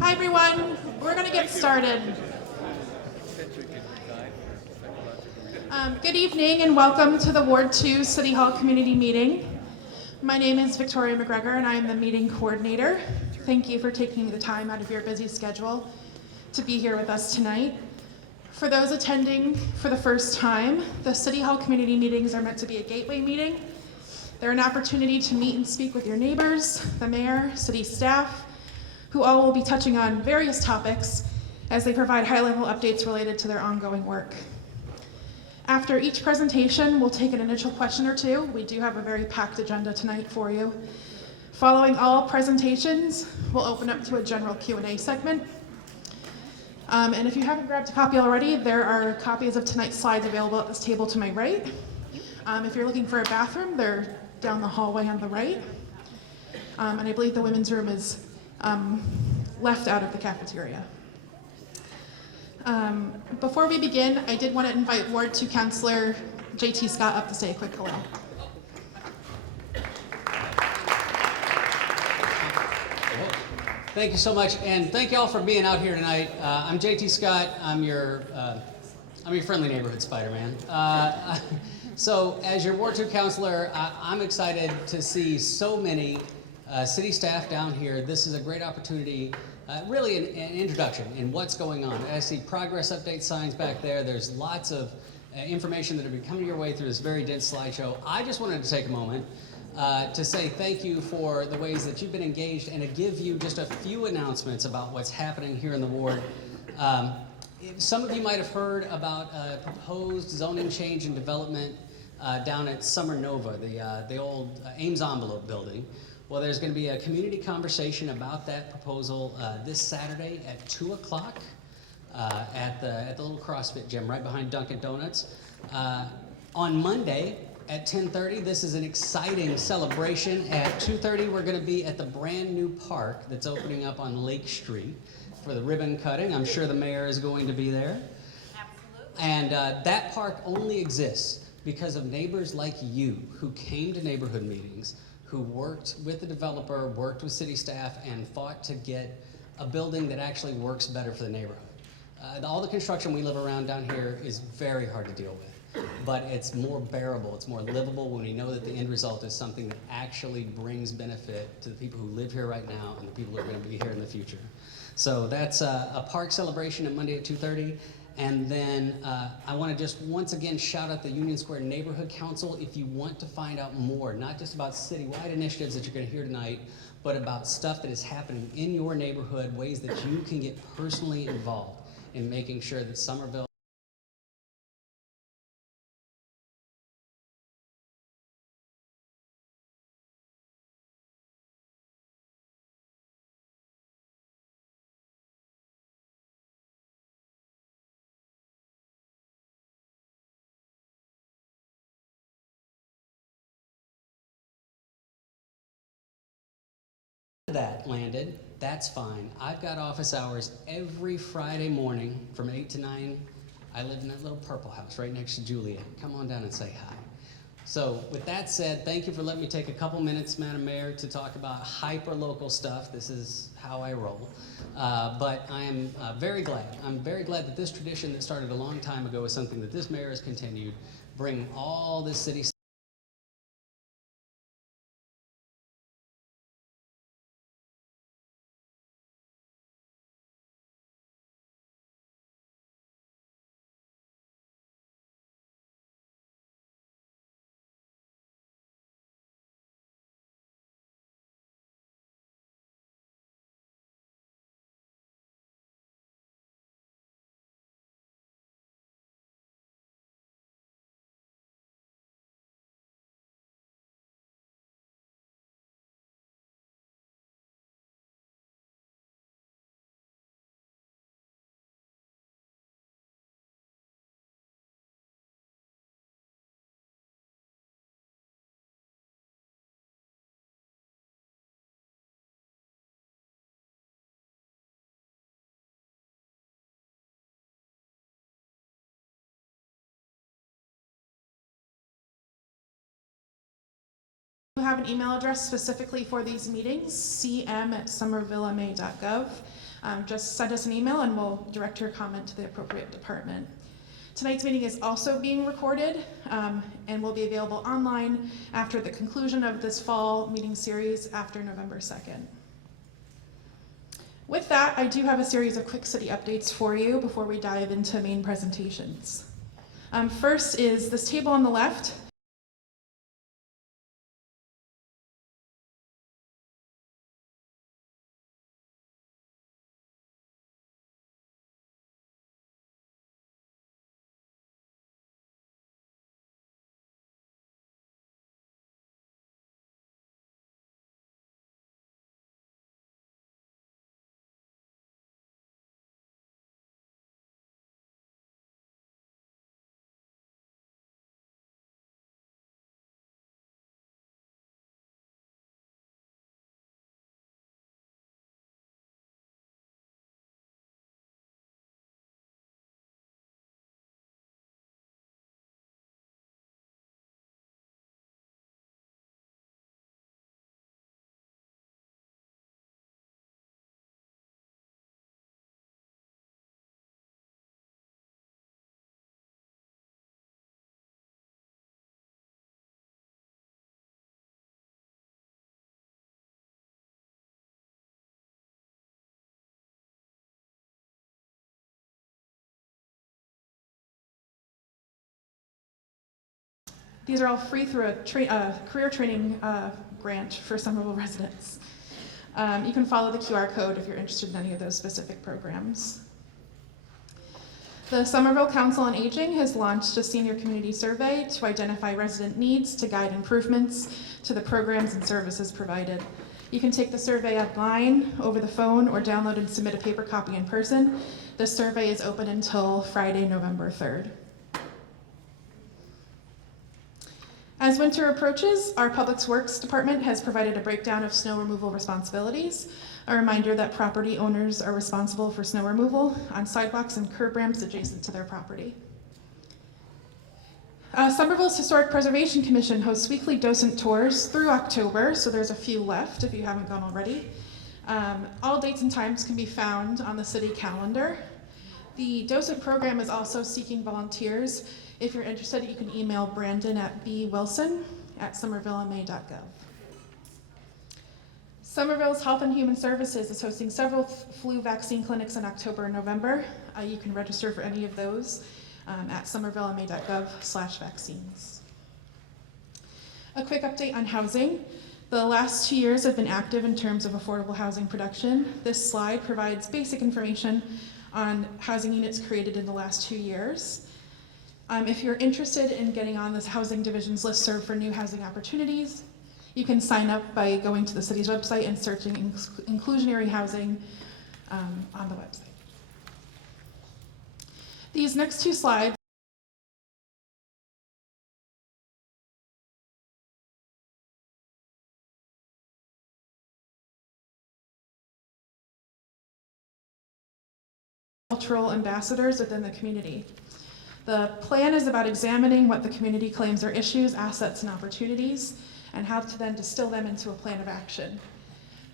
Hi, everyone. We're going to get started. Good evening and welcome to the Ward 2 City Hall Community Meeting. My name is Victoria McGregor and I am the meeting coordinator. Thank you for taking the time out of your busy schedule to be here with us tonight. For those attending for the first time, the City Hall Community Meetings are meant to be a gateway meeting. They're an opportunity to meet and speak with your neighbors, the mayor, city staff, who all will be touching on various topics as they provide high-level updates related to their ongoing work. After each presentation, we'll take an initial question or two. We do have a very packed agenda tonight for you. Following all presentations, we'll open up to a general Q&A segment. And if you haven't grabbed a copy already, there are copies of tonight's slides available at this table to my right. If you're looking for a bathroom, they're down the hallway on the right. And I believe the women's room is left out of the cafeteria. Before we begin, I did want to invite Ward 2 Councillor J.T. Scott up to say a quick hello. Thank you so much, and thank you all for being out here tonight. I'm J.T. Scott. I'm your friendly neighborhood Spider-Man. So, as your Ward 2 Councillor, I'm excited to see so many city staff down here. This is a great opportunity, really an introduction in what's going on. I see progress update signs back there. There's lots of information that will be coming your way through this very dense slideshow. I just wanted to take a moment to say thank you for the ways that you've been engaged and to give you just a few announcements about what's happening here in the ward. Some of you might have heard about a proposed zoning change and development down at Summer Nova, the old Ames Envelope building. Well, there's going to be a community conversation about that proposal this Saturday at 2 o'clock at the little CrossFit gym right behind Dunkin' Donuts. On Monday at 10:30, this is an exciting celebration. At 2:30, we're going to be at the brand new park that's opening up on Lake Street for the ribbon cutting. I'm sure the mayor is going to be there. Absolutely. And that park only exists because of neighbors like you who came to neighborhood meetings, who worked with the developer, worked with city staff, and fought to get a building that actually works better for the neighborhood. All the construction we live around down here is very hard to deal with, but it's more bearable, it's more livable when we know that the end result is something that actually brings benefit to the people who live here right now and the people who are going to be here in the future. So that's a park celebration on Monday at 2:30. And then I want to just once again shout out the Union Square Neighborhood Council. If you want to find out more, not just about citywide initiatives that you're going to hear tonight, but about stuff that is happening in your neighborhood, ways that you can get personally involved in making sure that Somerville that landed, that's fine. I've got office hours every Friday morning from 8 to 9. I live in that little purple house right next to Juliet. Come on down and say hi. So with that said, thank you for letting me take a couple minutes, Madam Mayor, to talk about hyper-local stuff. This is how I roll. But I am very glad. I'm very glad that this tradition that started a long time ago is something that this mayor has continued, bring all this city We have an email address specifically for these meetings, cm@somervillema.gov. Just send us an email and we'll direct your comment to the appropriate department. Tonight's meeting is also being recorded and will be available online after the conclusion of this fall meeting series after November 2nd. With that, I do have a series of quick city updates for you before we dive into main presentations. First is this table on the left. These are all free through a career training grant for Somerville residents. You can follow the QR code if you're interested in any of those specific programs. The Somerville Council on Aging has launched a senior community survey to identify resident needs to guide improvements to the programs and services provided. You can take the survey online, over the phone, or download and submit a paper copy in person. The survey is open until Friday, November 3rd. As winter approaches, our Public Works Department has provided a breakdown of snow removal responsibilities. A reminder that property owners are responsible for snow removal on sidewalks and curb ramps adjacent to their property. Somerville's Historic Preservation Commission hosts weekly docent tours through October, so there's a few left if you haven't gone already. All dates and times can be found on the city calendar. The docent program is also seeking volunteers. If you're interested, you can email Brandon at bwilson@somervillema.gov. Somerville's Health and Human Services is hosting several flu vaccine clinics in October and November. You can register for any of those at somervillema.gov/vaccines. A quick update on housing. The last 2 years have been active in terms of affordable housing production. This slide provides basic information on housing units created in the last 2 years. If you're interested in getting on this housing division's listserv for new housing opportunities, you can sign up by going to the city's website and searching inclusionary housing on the website. These next two slides cultural ambassadors within the community. The plan is about examining what the community claims are issues, assets, and opportunities, and how to then distill them into a plan of action.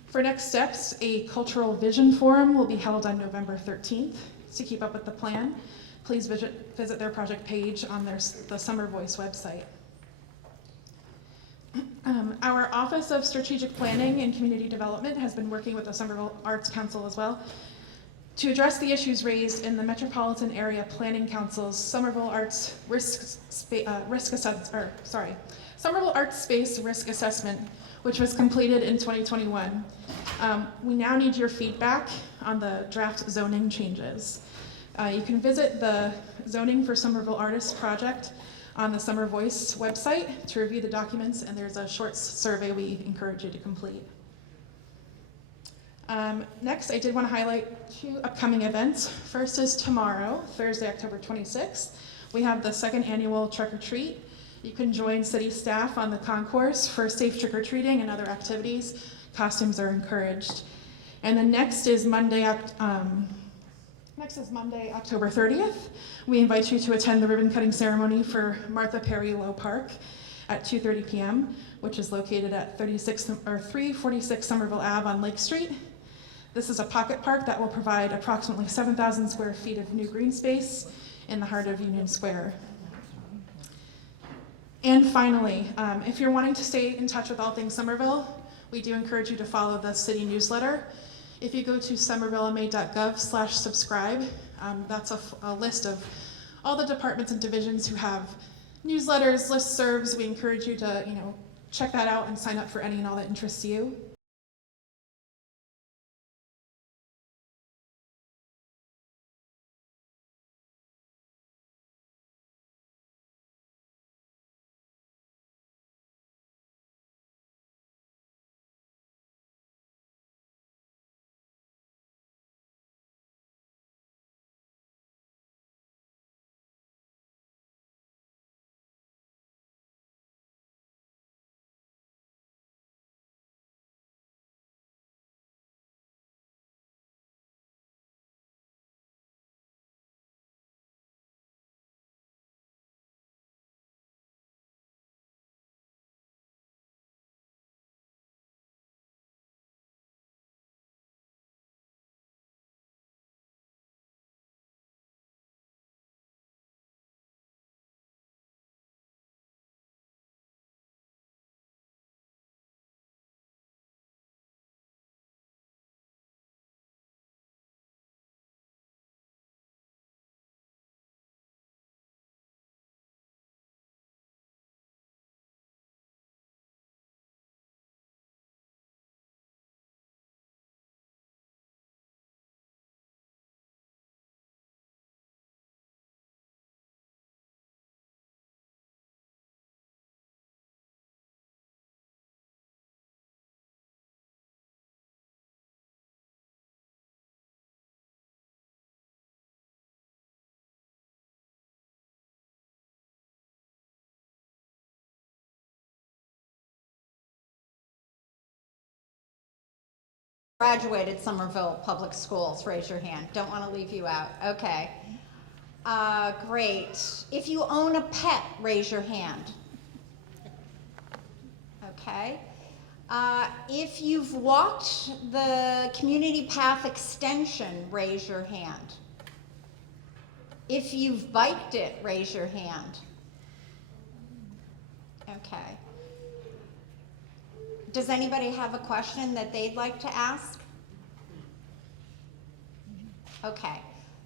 For next steps, a cultural vision forum will be held on November 13th. To keep up with the plan, please visit their project page on the Summer Voice website. Our Office of Strategic Planning and Community Development has been working with the Somerville Arts Council as well to address the issues raised in the Metropolitan Area Planning Council's Somerville Arts Somerville Arts Space Risk Assessment, which was completed in 2021. We now need your feedback on the draft zoning changes. You can visit the Zoning for Somerville Artists project on the Summer Voice website to review the documents, and there's a short survey we encourage you to complete. Next, I did want to highlight 2 upcoming events. First is tomorrow, Thursday, October 26th. We have the 2nd annual Trick or Treat. You can join city staff on the concourse for safe trick-or-treating and other activities. Costumes are encouraged. And then next is Monday, October 30th. We invite you to attend the ribbon-cutting ceremony for Martha Perry Low Park at 2:30 p.m., which is located at 346 Somerville Ave on Lake Street. This is a pocket park that will provide approximately 7,000 square feet of new green space in the heart of Union Square. And finally, if you're wanting to stay in touch with all things Somerville, we do encourage you to follow the city newsletter. If you go to somervillema.gov/subscribe, that's a list of all the departments and divisions who have newsletters, listservs. We encourage you to, check that out and sign up for any and all that interests you. Graduated Somerville Public Schools, raise your hand. Don't want to leave you out. Okay. Great. If you own a pet, raise your hand. Okay. If you've walked the community path extension, raise your hand. If you've biked it, raise your hand. Okay. Does anybody have a question that they'd like to ask? Okay,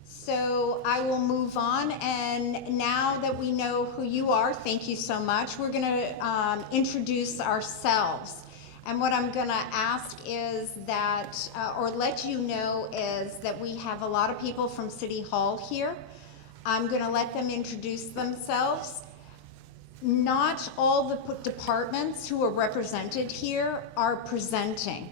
so I will move on, and now that we know who you are, thank you so much, we're gonna introduce ourselves. And what I'm gonna ask is that, or let you know, is that we have a lot of people from City Hall here. I'm gonna let them introduce themselves. Not all the departments who are represented here are presenting,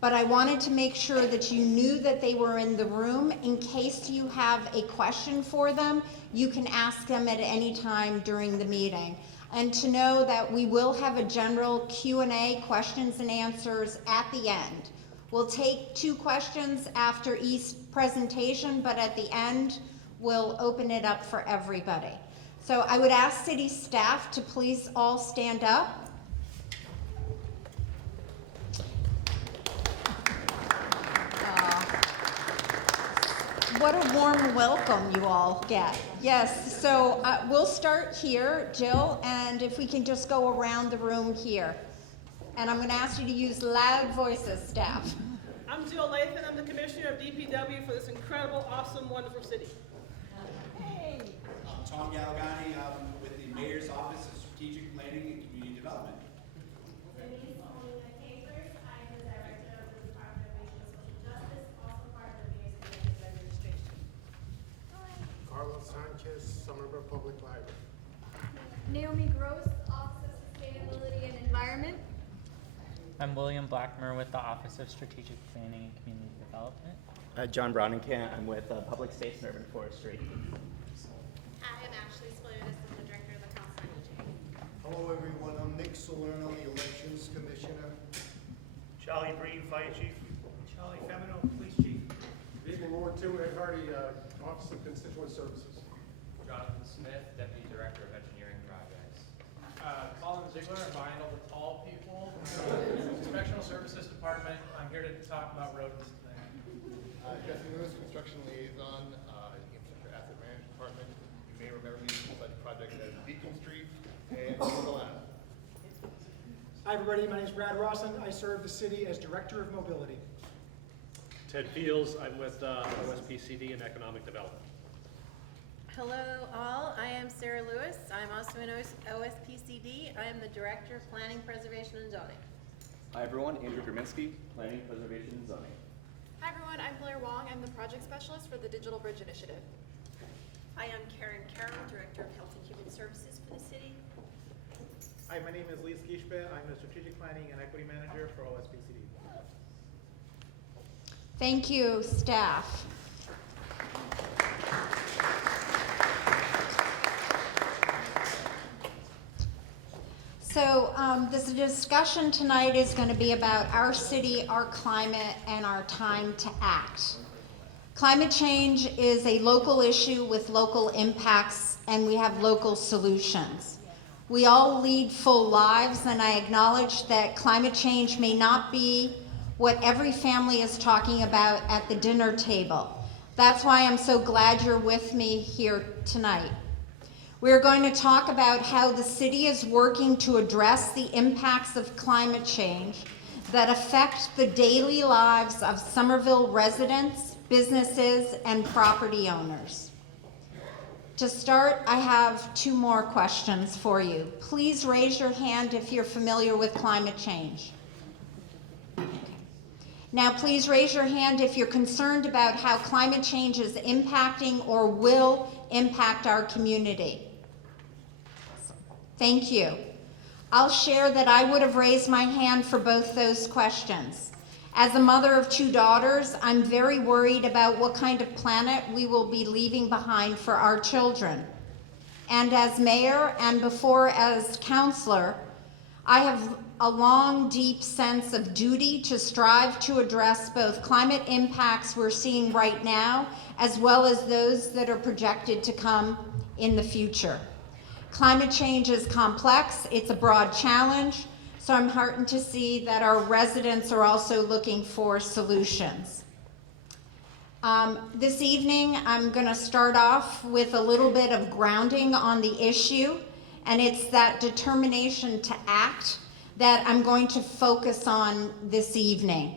but I wanted to make sure that you knew that they were in the room. In case you have a question for them, you can ask them at any time during the meeting. And to know that we will have a general Q&A, questions and answers, at the end. We'll take 2 questions after each presentation, but at the end, we'll open it up for everybody. So I would ask city staff to please all stand up. What a warm welcome you all get. Yes, so we'll start here, Jill, and if we can just go around the room here. And I'm gonna ask you to use loud voices, staff. I'm Jill Lathan. I'm the Commissioner of DPW for this incredible, awesome, wonderful city. Hey. I'm Tom Galagani. I'm with the Mayor's Office of Strategic Planning and Community Development. Denise Molina Capers. I'm the Director of the Department of Racial and Social Justice, also part of the Mayor's Executive Administration. Carlos Sanchez, Somerville Public Library. Naomi Gross, Office of Sustainability and Environment. I'm William Blackmer with the Office of Strategic Planning and Community Development. John Browningcamp. I'm with Public Space and Urban Forestry. Hi, I'm Ashley Spiliotis. I'm the Director of the Council on Aging. Hello, everyone. I'm Nick Salerno, the Elections Commissioner. Charlie Breen, Fire Chief. Charlie Femino, Police Chief. Good evening, Ward 2, Ed Hardy, Office of Constituent Services. Jonathan Smith, Deputy Director of Engineering Projects. Colin Ziegler, environmental with all people. Inspectional Services Department. I'm here to talk about roads tonight. Jesse Lewis, Construction Liaison, Infrastructure Asset Management Department. You may remember me from such projects as Beacon Street and Eagle Ave. Hi everybody, my name is Brad Rawson. I serve the city as Director of Mobility. Ted Fields, I'm with OSPCD and Economic Development. Hello all, I am Sarah Lewis. I'm also in OSPCD. I am the Director of Planning, Preservation, and Zoning. Hi everyone, Andrew Graminsky, Planning, Preservation, and Zoning. Hi everyone, I'm Blair Wong. I'm the Project Specialist for the Digital Bridge Initiative. Hi, I'm Karen Carroll, Director of Health and Human Services for the city. Hi, my name is Lee Skishbe. I'm the Strategic Planning and Equity Manager for OSPCD. Thank you, staff. So this discussion tonight is going to be about our city, our climate, and our time to act. Climate change is a local issue with local impacts, and we have local solutions. We all lead full lives, and I acknowledge that climate change may not be what every family is talking about at the dinner table. That's why I'm so glad you're with me here tonight. We're going to talk about how the city is working to address the impacts of climate change that affect the daily lives of Somerville residents, businesses, and property owners. To start, I have two more questions for you. Please raise your hand if you're familiar with climate change. Now, please raise your hand if you're concerned about how climate change is impacting or will impact our community. Thank you. I'll share that I would have raised my hand for both those questions. As a mother of two daughters, I'm very worried about what kind of planet we will be leaving behind for our children. And as mayor and before as counselor, I have a long, deep sense of duty to strive to address both climate impacts we're seeing right now, as well as those that are projected to come in the future. Climate change is complex, it's a broad challenge, so I'm heartened to see that our residents are also looking for solutions. This evening, I'm going to start off with a little bit of grounding on the issue, and it's that determination to act that I'm going to focus on this evening.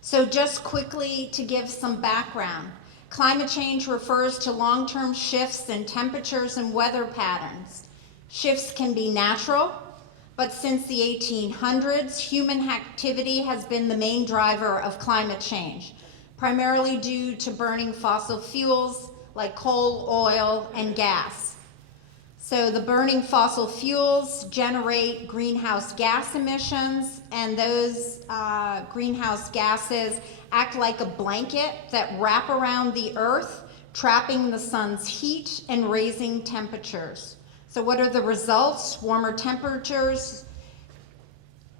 So just quickly to give some background, climate change refers to long-term shifts in temperatures and weather patterns. Shifts can be natural, but since the 1800s, human activity has been the main driver of climate change, primarily due to burning fossil fuels like coal, oil, and gas. So the burning fossil fuels generate greenhouse gas emissions, and those greenhouse gases act like a blanket that wrap around the earth, trapping the sun's heat and raising temperatures. So what are the results? Warmer temperatures,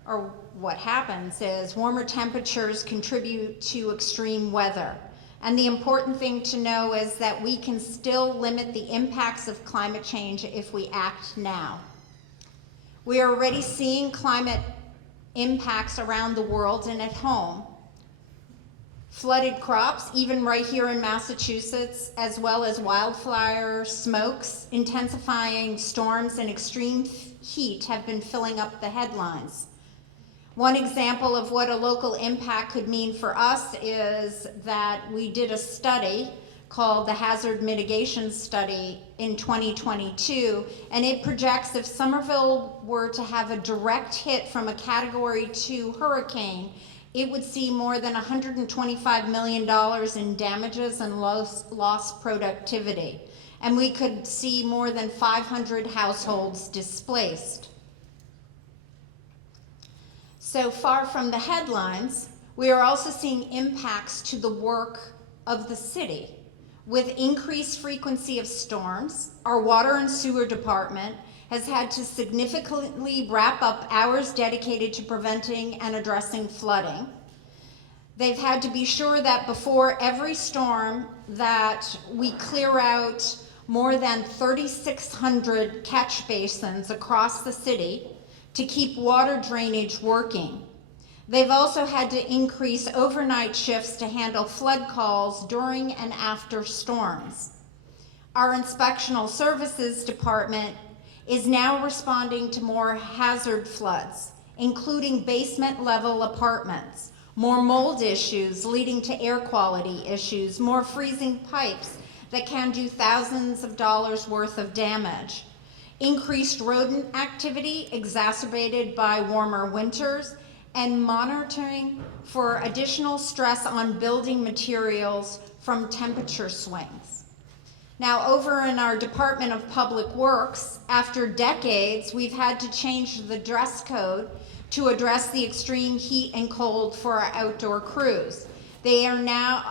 or what happens is warmer temperatures contribute to extreme weather. And the important thing to know is that we can still limit the impacts of climate change if we act now. We are already seeing climate impacts around the world and at home. Flooded crops, even right here in Massachusetts, as well as wildfire smokes, intensifying storms, and extreme heat have been filling up the headlines. One example of what a local impact could mean for us is that we did a study called the Hazard Mitigation Study in 2022, and it projects if Somerville were to have a direct hit from a Category 2 hurricane, it would see more than $125 million in damages and lost productivity. And we could see more than 500 households displaced. So far from the headlines, we are also seeing impacts to the work of the city. With increased frequency of storms, our water and sewer department has had to significantly wrap up hours dedicated to preventing and addressing flooding. They've had to be sure that before every storm that we clear out more than 3,600 catch basins across the city to keep water drainage working. They've also had to increase overnight shifts to handle flood calls during and after storms. Our inspectional services department is now responding to more hazard floods, including basement level apartments, more mold issues leading to air quality issues, more freezing pipes that can do thousands of dollars worth of damage, increased rodent activity exacerbated by warmer winters, and monitoring for additional stress on building materials from temperature swings. Now, over in our Department of Public Works, after decades, we've had to change the dress code to address the extreme heat and cold for our outdoor crews. They now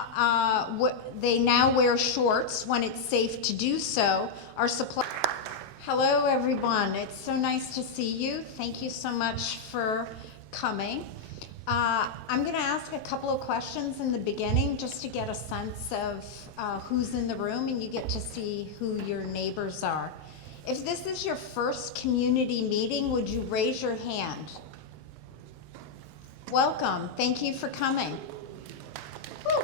wear shorts when it's safe to do so. Hello, everyone. It's so nice to see you. Thank you so much for coming. I'm going to ask a couple of questions in the beginning just to get a sense of who's in the room, and you get to see who your neighbors are. If this is your first community meeting, would you raise your hand? Welcome. Thank you for coming. Whew.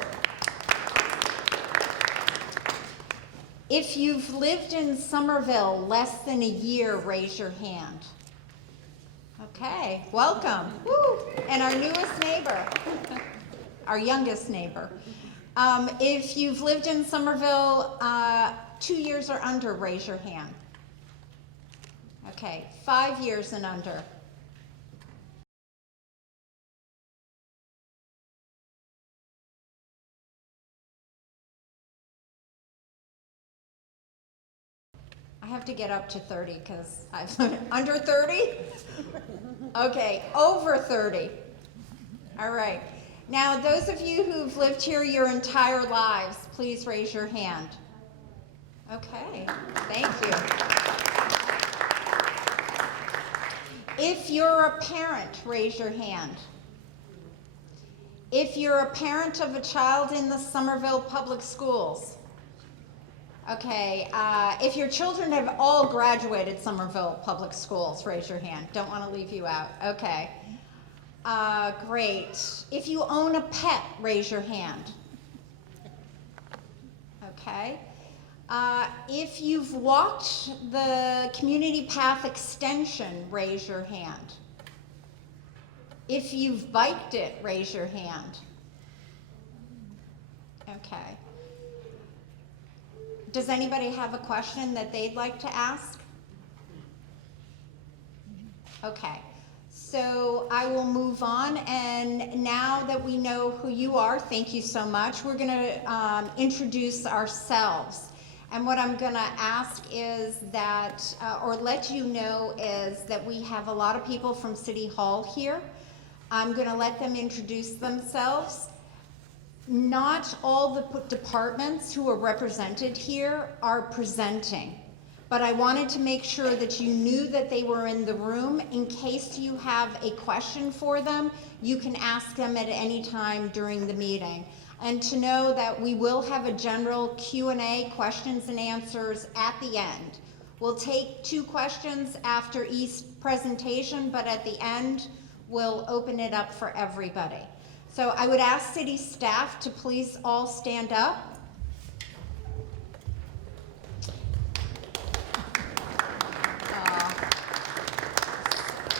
If you've lived in Somerville less than a year, raise your hand. Okay, welcome. Woo. And our newest neighbor, our youngest neighbor. If you've lived in Somerville 2 years or under, raise your hand. Okay, 5 years and under. I have to get up to 30 because I've under 30? Okay, over 30. All right. Now, those of you who've lived here your entire lives, please raise your hand. Okay, thank you. If you're a parent, raise your hand. If you're a parent of a child in the Somerville Public Schools. Okay, if your children have all graduated Somerville Public Schools, raise your hand. Don't want to leave you out. Okay. Great. If you own a pet, raise your hand. Okay. If you've walked the community path extension, raise your hand. If you've biked it, raise your hand. Okay. Does anybody have a question that they'd like to ask? Okay, so I will move on, and now that we know who you are, thank you so much, we're gonna introduce ourselves. And what I'm gonna ask is that, or let you know, is that we have a lot of people from City Hall here. I'm gonna let them introduce themselves. Not all the departments who are represented here are presenting, but I wanted to make sure that you knew that they were in the room. In case you have a question for them, you can ask them at any time during the meeting. And to know that we will have a general Q&A, questions and answers, at the end. We'll take 2 questions after each presentation, but at the end, we'll open it up for everybody. So I would ask city staff to please all stand up.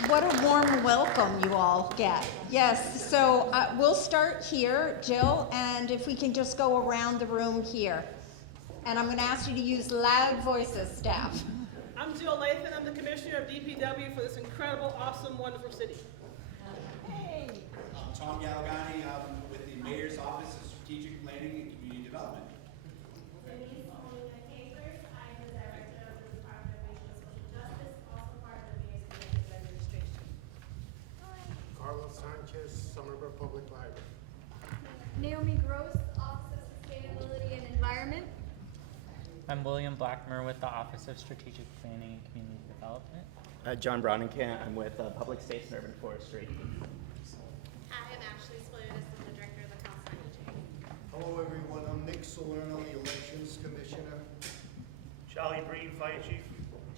What a warm welcome you all get. Yes, so we'll start here, Jill, and if we can just go around the room here. And I'm gonna ask you to use loud voices, staff. I'm Jill Lathan. I'm the Commissioner of DPW for this incredible, awesome, wonderful city. Hey. I'm Tom Galagani, with the Mayor's Office of Strategic Planning and Community Development. Denise Molina-Capers. I'm the Director of the Department of Racial and Social Justice, also part of the Mayor's Executive Administration. Carlos Sanchez, Somerville Public Library. Naomi Gross, Office of Sustainability and Environment. I'm William Blackmer with the Office of Strategic Planning and Community Development. John Browningham, I'm with Public Space and Urban Forestry. Hi, I'm Ashley Spiliotis, I'm the Director of the Council on Aging. Hello, everyone. I'm Nick Salerno, the Elections Commissioner. Charlie Breen, Fire Chief.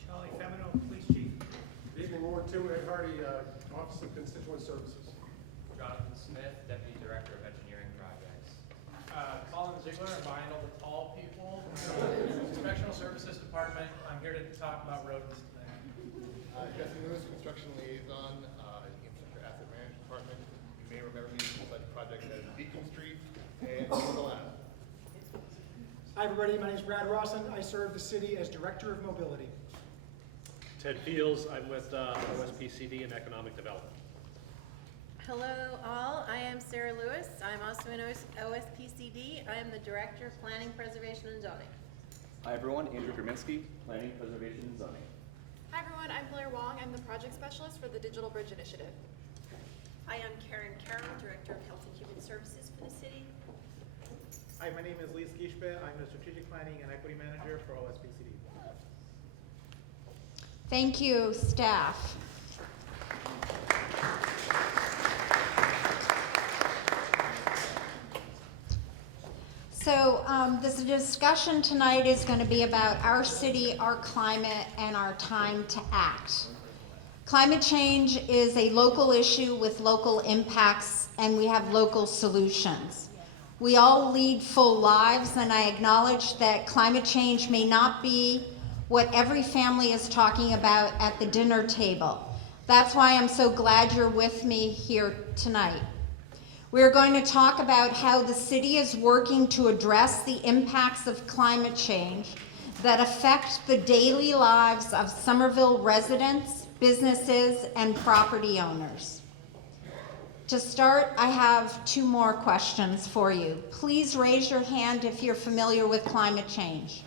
Charlie Femino, Police Chief. Good evening, Ward 2, Ed Hardy, Office of Constituent Services. Jonathan Smith, Deputy Director of Engineering Projects. Colin Ziegler, I'm behind all the tall people. Inspectional Services Department, I'm here to talk about roads tonight. Jesse Lewis, Construction Liaison, Infrastructure Asset Management Department. You may remember me from such projects as Beacon Street and Eagle Ave. Hi, everybody. My name is Brad Rawson. I serve the city as Director of Mobility. Ted Fields, I'm with OSPCD and Economic Development. Hello all, I am Sarah Lewis. I'm also in OSPCD. I am the Director of Planning, Preservation and Zoning. Hi everyone, Andrew Graminsky, Planning, Preservation, and Zoning. Hi everyone, I'm Blair Wong. I'm the Project Specialist for the Digital Bridge Initiative. Hi, I'm Karen Carroll, Director of Health and Human Services for the city. Hi, my name is Lee Skishpe. I'm the Strategic Planning and Equity Manager for OSPCD. Thank you, staff. So this discussion tonight is going to be about our city, our climate, and our time to act. Climate change is a local issue with local impacts, and we have local solutions. We all lead full lives, and I acknowledge that climate change may not be what every family is talking about at the dinner table. That's why I'm so glad you're with me here tonight. We're going to talk about how the city is working to address the impacts of climate change that affect the daily lives of Somerville residents, businesses, and property owners. To start, I have two more questions for you. Please raise your hand if you're familiar with climate change.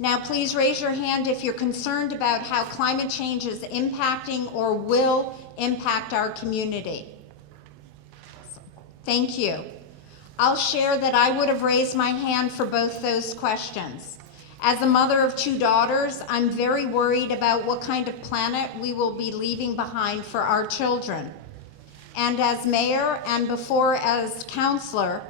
Now, please raise your hand if you're concerned about how climate change is impacting or will impact our community. Thank you. I'll share that I would have raised my hand for both those questions. As a mother of two daughters, I'm very worried about what kind of planet we will be leaving behind for our children. And as mayor and before as counselor,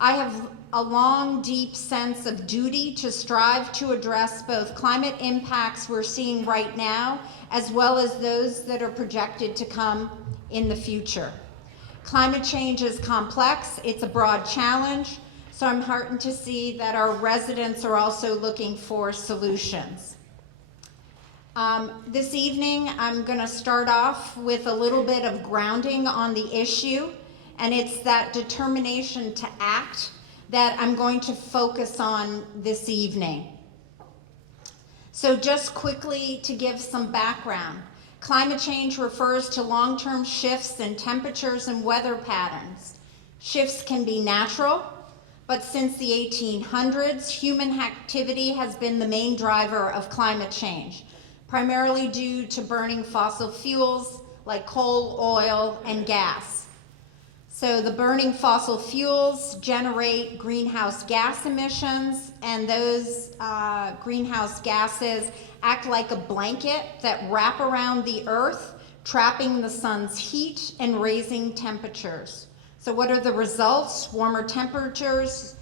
I have a long, deep sense of duty to strive to address both climate impacts we're seeing right now, as well as those that are projected to come in the future. Climate change is complex, it's a broad challenge, so I'm heartened to see that our residents are also looking for solutions. This evening, I'm going to start off with a little bit of grounding on the issue, and it's that determination to act that I'm going to focus on this evening. So just quickly to give some background, climate change refers to long-term shifts in temperatures and weather patterns. Shifts can be natural, but since the 1800s, human activity has been the main driver of climate change, primarily due to burning fossil fuels like coal, oil, and gas. So the burning fossil fuels generate greenhouse gas emissions, and those greenhouse gases act like a blanket that wrap around the earth, trapping the sun's heat and raising temperatures. So what are the results? Warmer temperatures,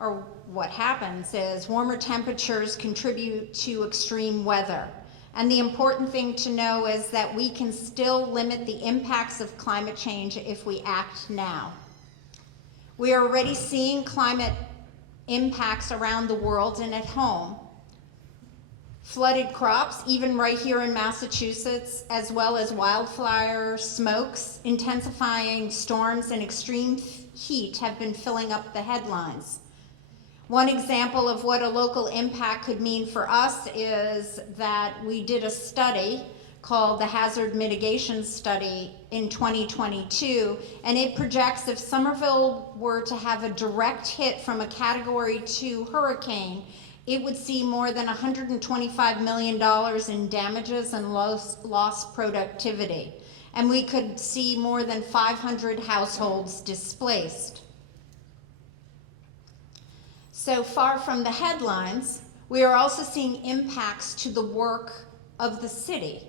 or what happens is warmer temperatures contribute to extreme weather. And the important thing to know is that we can still limit the impacts of climate change if we act now. We are already seeing climate impacts around the world and at home. Flooded crops, even right here in Massachusetts, as well as wildfire smokes, intensifying storms, and extreme heat have been filling up the headlines. One example of what a local impact could mean for us is that we did a study called the Hazard Mitigation Study in 2022, and it projects if Somerville were to have a direct hit from a Category 2 hurricane, it would see more than $125 million in damages and lost productivity. And we could see more than 500 households displaced. So far from the headlines, we are also seeing impacts to the work of the city.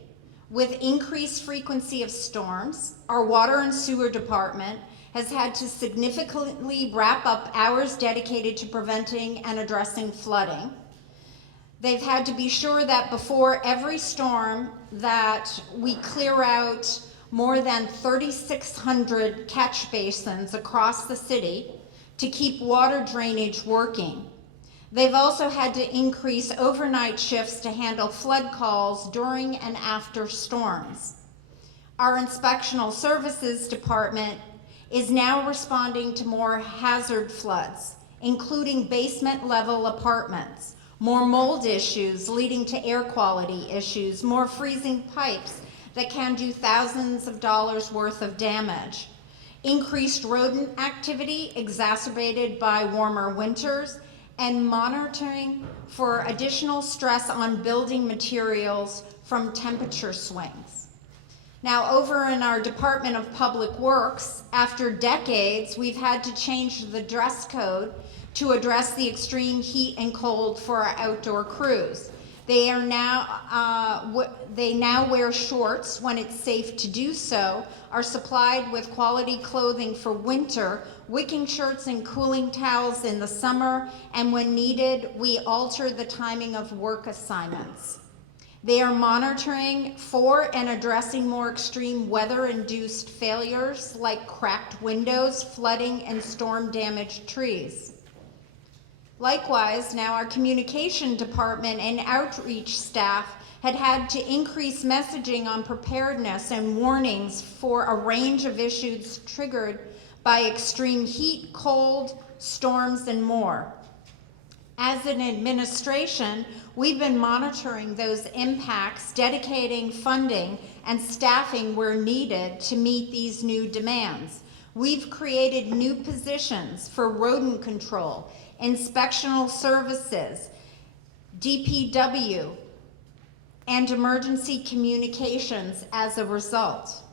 With increased frequency of storms, our water and sewer department has had to significantly wrap up hours dedicated to preventing and addressing flooding. They've had to be sure that before every storm that we clear out more than 3,600 catch basins across the city to keep water drainage working. They've also had to increase overnight shifts to handle flood calls during and after storms. Our inspectional services department is now responding to more hazard floods, including basement level apartments, more mold issues leading to air quality issues, more freezing pipes that can do thousands of dollars worth of damage, increased rodent activity exacerbated by warmer winters, and monitoring for additional stress on building materials from temperature swings. Now, over in our Department of Public Works, after decades, we've had to change the dress code to address the extreme heat and cold for our outdoor crews. They now wear shorts when it's safe to do so, are supplied with quality clothing for winter, wicking shirts and cooling towels in the summer, and when needed, we alter the timing of work assignments. They are monitoring for and addressing more extreme weather-induced failures like cracked windows, flooding, and storm-damaged trees. Likewise, now our communication department and outreach staff had to increase messaging on preparedness and warnings for a range of issues triggered by extreme heat, cold, storms, and more. As an administration, we've been monitoring those impacts, dedicating funding and staffing where needed to meet these new demands. We've created new positions for rodent control, inspectional services, DPW, and emergency communications as a result.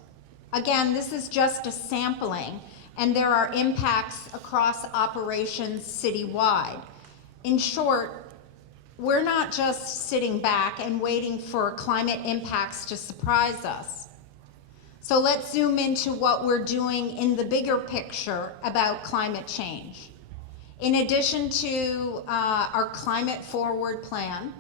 Again, this is just a sampling, and there are impacts across operations citywide. In short, we're not just sitting back and waiting for climate impacts to surprise us. So let's zoom into what we're doing in the bigger picture about climate change. In addition to our Climate Forward plan,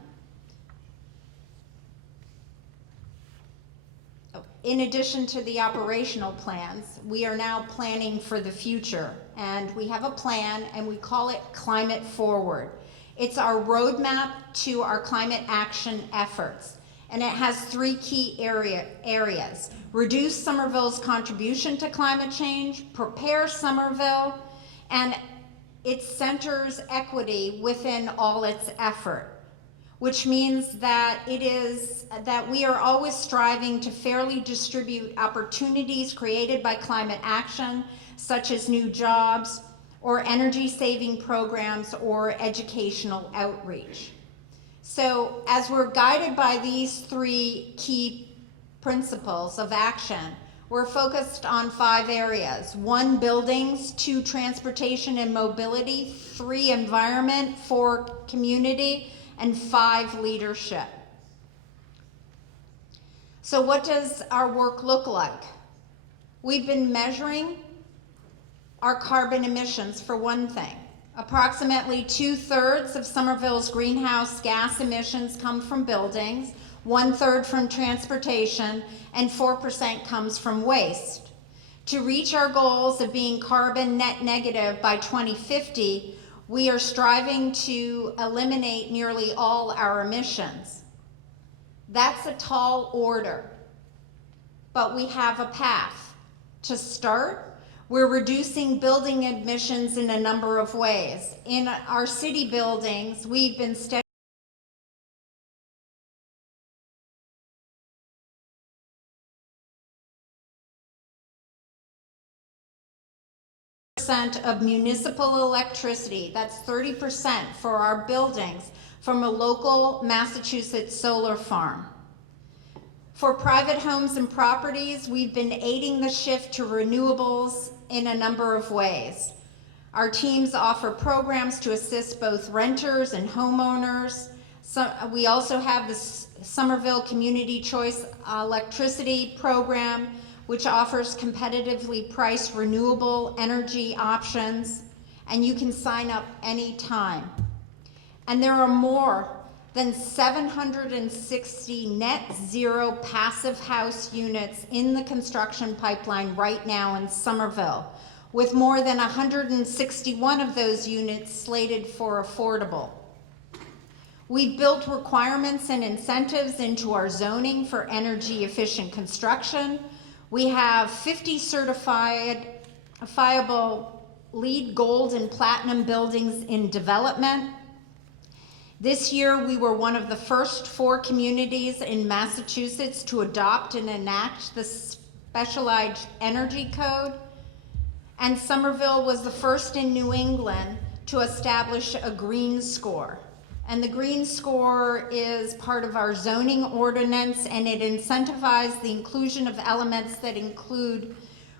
in addition to the operational plans, we are now planning for the future. And we have a plan, and we call it Climate Forward. It's our roadmap to our climate action efforts. And it has three key areas. Reduce Somerville's contribution to climate change, prepare Somerville, and it centers equity within all its effort, which means that we are always striving to fairly distribute opportunities created by climate action, such as new jobs or energy saving programs or educational outreach. So as we're guided by these three key principles of action, we're focused on 5 areas. 1, buildings. 2, transportation and mobility. 3, environment. 4, community. And 5, leadership. So what does our work look like? We've been measuring our carbon emissions, for one thing. Approximately 2/3 of Somerville's greenhouse gas emissions come from buildings, 1/3 from transportation, and 4% comes from waste. To reach our goals of being carbon net negative by 2050, we are striving to eliminate nearly all our emissions. That's a tall order, but we have a path. To start, we're reducing building emissions in a number of ways. In our city buildings, we've been studying of municipal electricity, that's 30% for our buildings, from a local Massachusetts solar farm. For private homes and properties, we've been aiding the shift to renewables in a number of ways. Our teams offer programs to assist both renters and homeowners. We also have the Somerville Community Choice Electricity Program, which offers competitively priced renewable energy options, and you can sign up anytime. And there are more than 760 net zero passive house units in the construction pipeline right now in Somerville, with more than 161 of those units slated for affordable. We built requirements and incentives into our zoning for energy efficient construction. We have 50 certifiable LEED Gold and Platinum buildings in development. This year, we were one of the first 4 communities in Massachusetts to adopt and enact the Specialized Energy Code. And Somerville was the first in New England to establish a green score. And the green score is part of our zoning ordinance, and it incentivizes the inclusion of elements that include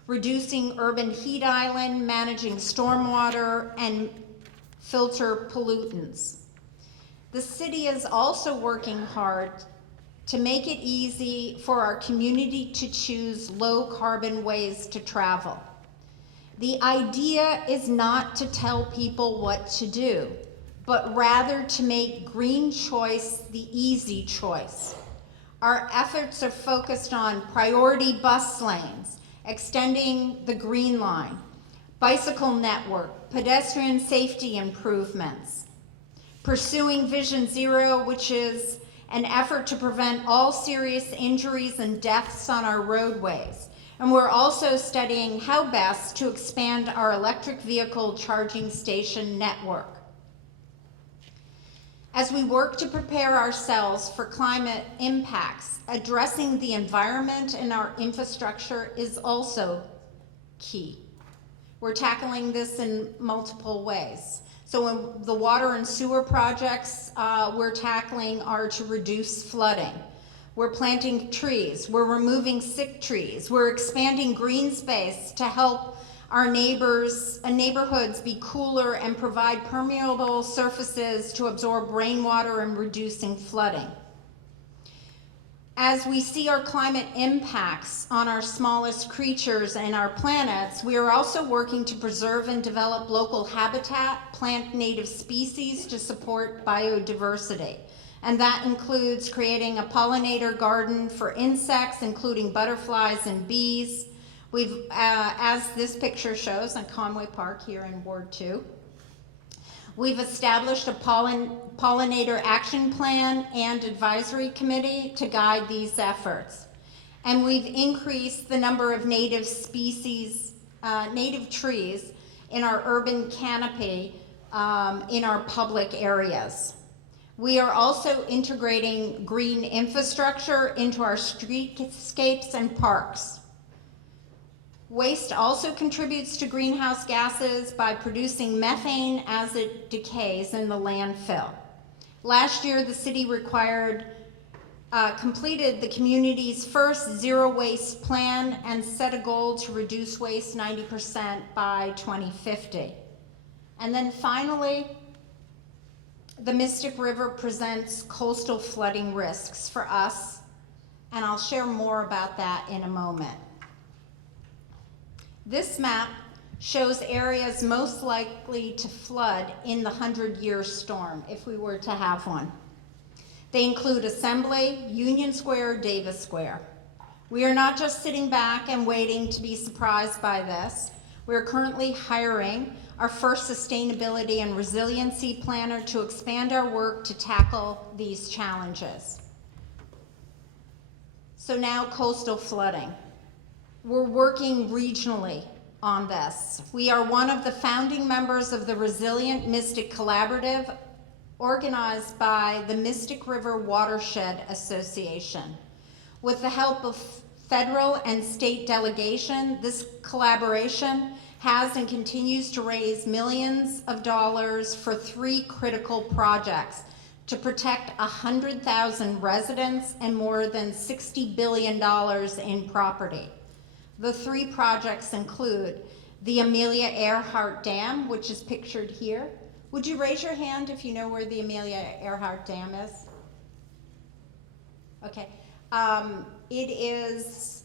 reducing urban heat island, managing stormwater, and filter pollutants. The city is also working hard to make it easy for our community to choose low carbon ways to travel. The idea is not to tell people what to do, but rather to make green choice the easy choice. Our efforts are focused on priority bus lanes, extending the Green Line, bicycle network, pedestrian safety improvements, pursuing Vision Zero, which is an effort to prevent all serious injuries and deaths on our roadways. And we're also studying how best to expand our electric vehicle charging station network. As we work to prepare ourselves for climate impacts, addressing the environment and our infrastructure is also key. We're tackling this in multiple ways. So in the water and sewer projects we're tackling are to reduce flooding. We're planting trees, we're removing sick trees, we're expanding green space to help our neighborhoods be cooler and provide permeable surfaces to absorb rainwater and reducing flooding. As we see our climate impacts on our smallest creatures and our planets, we are also working to preserve and develop local habitat, plant native species to support biodiversity. And that includes creating a pollinator garden for insects, including butterflies and bees. We've, as this picture shows, on Conway Park here in Ward 2. We've established a pollinator action plan and advisory committee to guide these efforts. And we've increased the number of native species, native trees in our urban canopy in our public areas. We are also integrating green infrastructure into our streetscapes and parks. Waste also contributes to greenhouse gases by producing methane as it decays in the landfill. Last year, the city completed the community's first zero waste plan and set a goal to reduce waste 90% by 2050. And then finally, the Mystic River presents coastal flooding risks for us, and I'll share more about that in a moment. This map shows areas most likely to flood in the 100-year storm, if we were to have one. They include Assembly, Union Square, Davis Square. We are not just sitting back and waiting to be surprised by this. We are currently hiring our first sustainability and resiliency planner to expand our work to tackle these challenges. So now coastal flooding. We're working regionally on this. We are one of the founding members of the Resilient Mystic Collaborative, organized by the Mystic River Watershed Association. With the help of federal and state delegation, this collaboration has and continues to raise millions of dollars for 3 critical projects to protect 100,000 residents and more than $60 billion in property. The 3 projects include the Amelia Earhart Dam, which is pictured here. Would you raise your hand if you know where the Amelia Earhart Dam is? Okay. It is,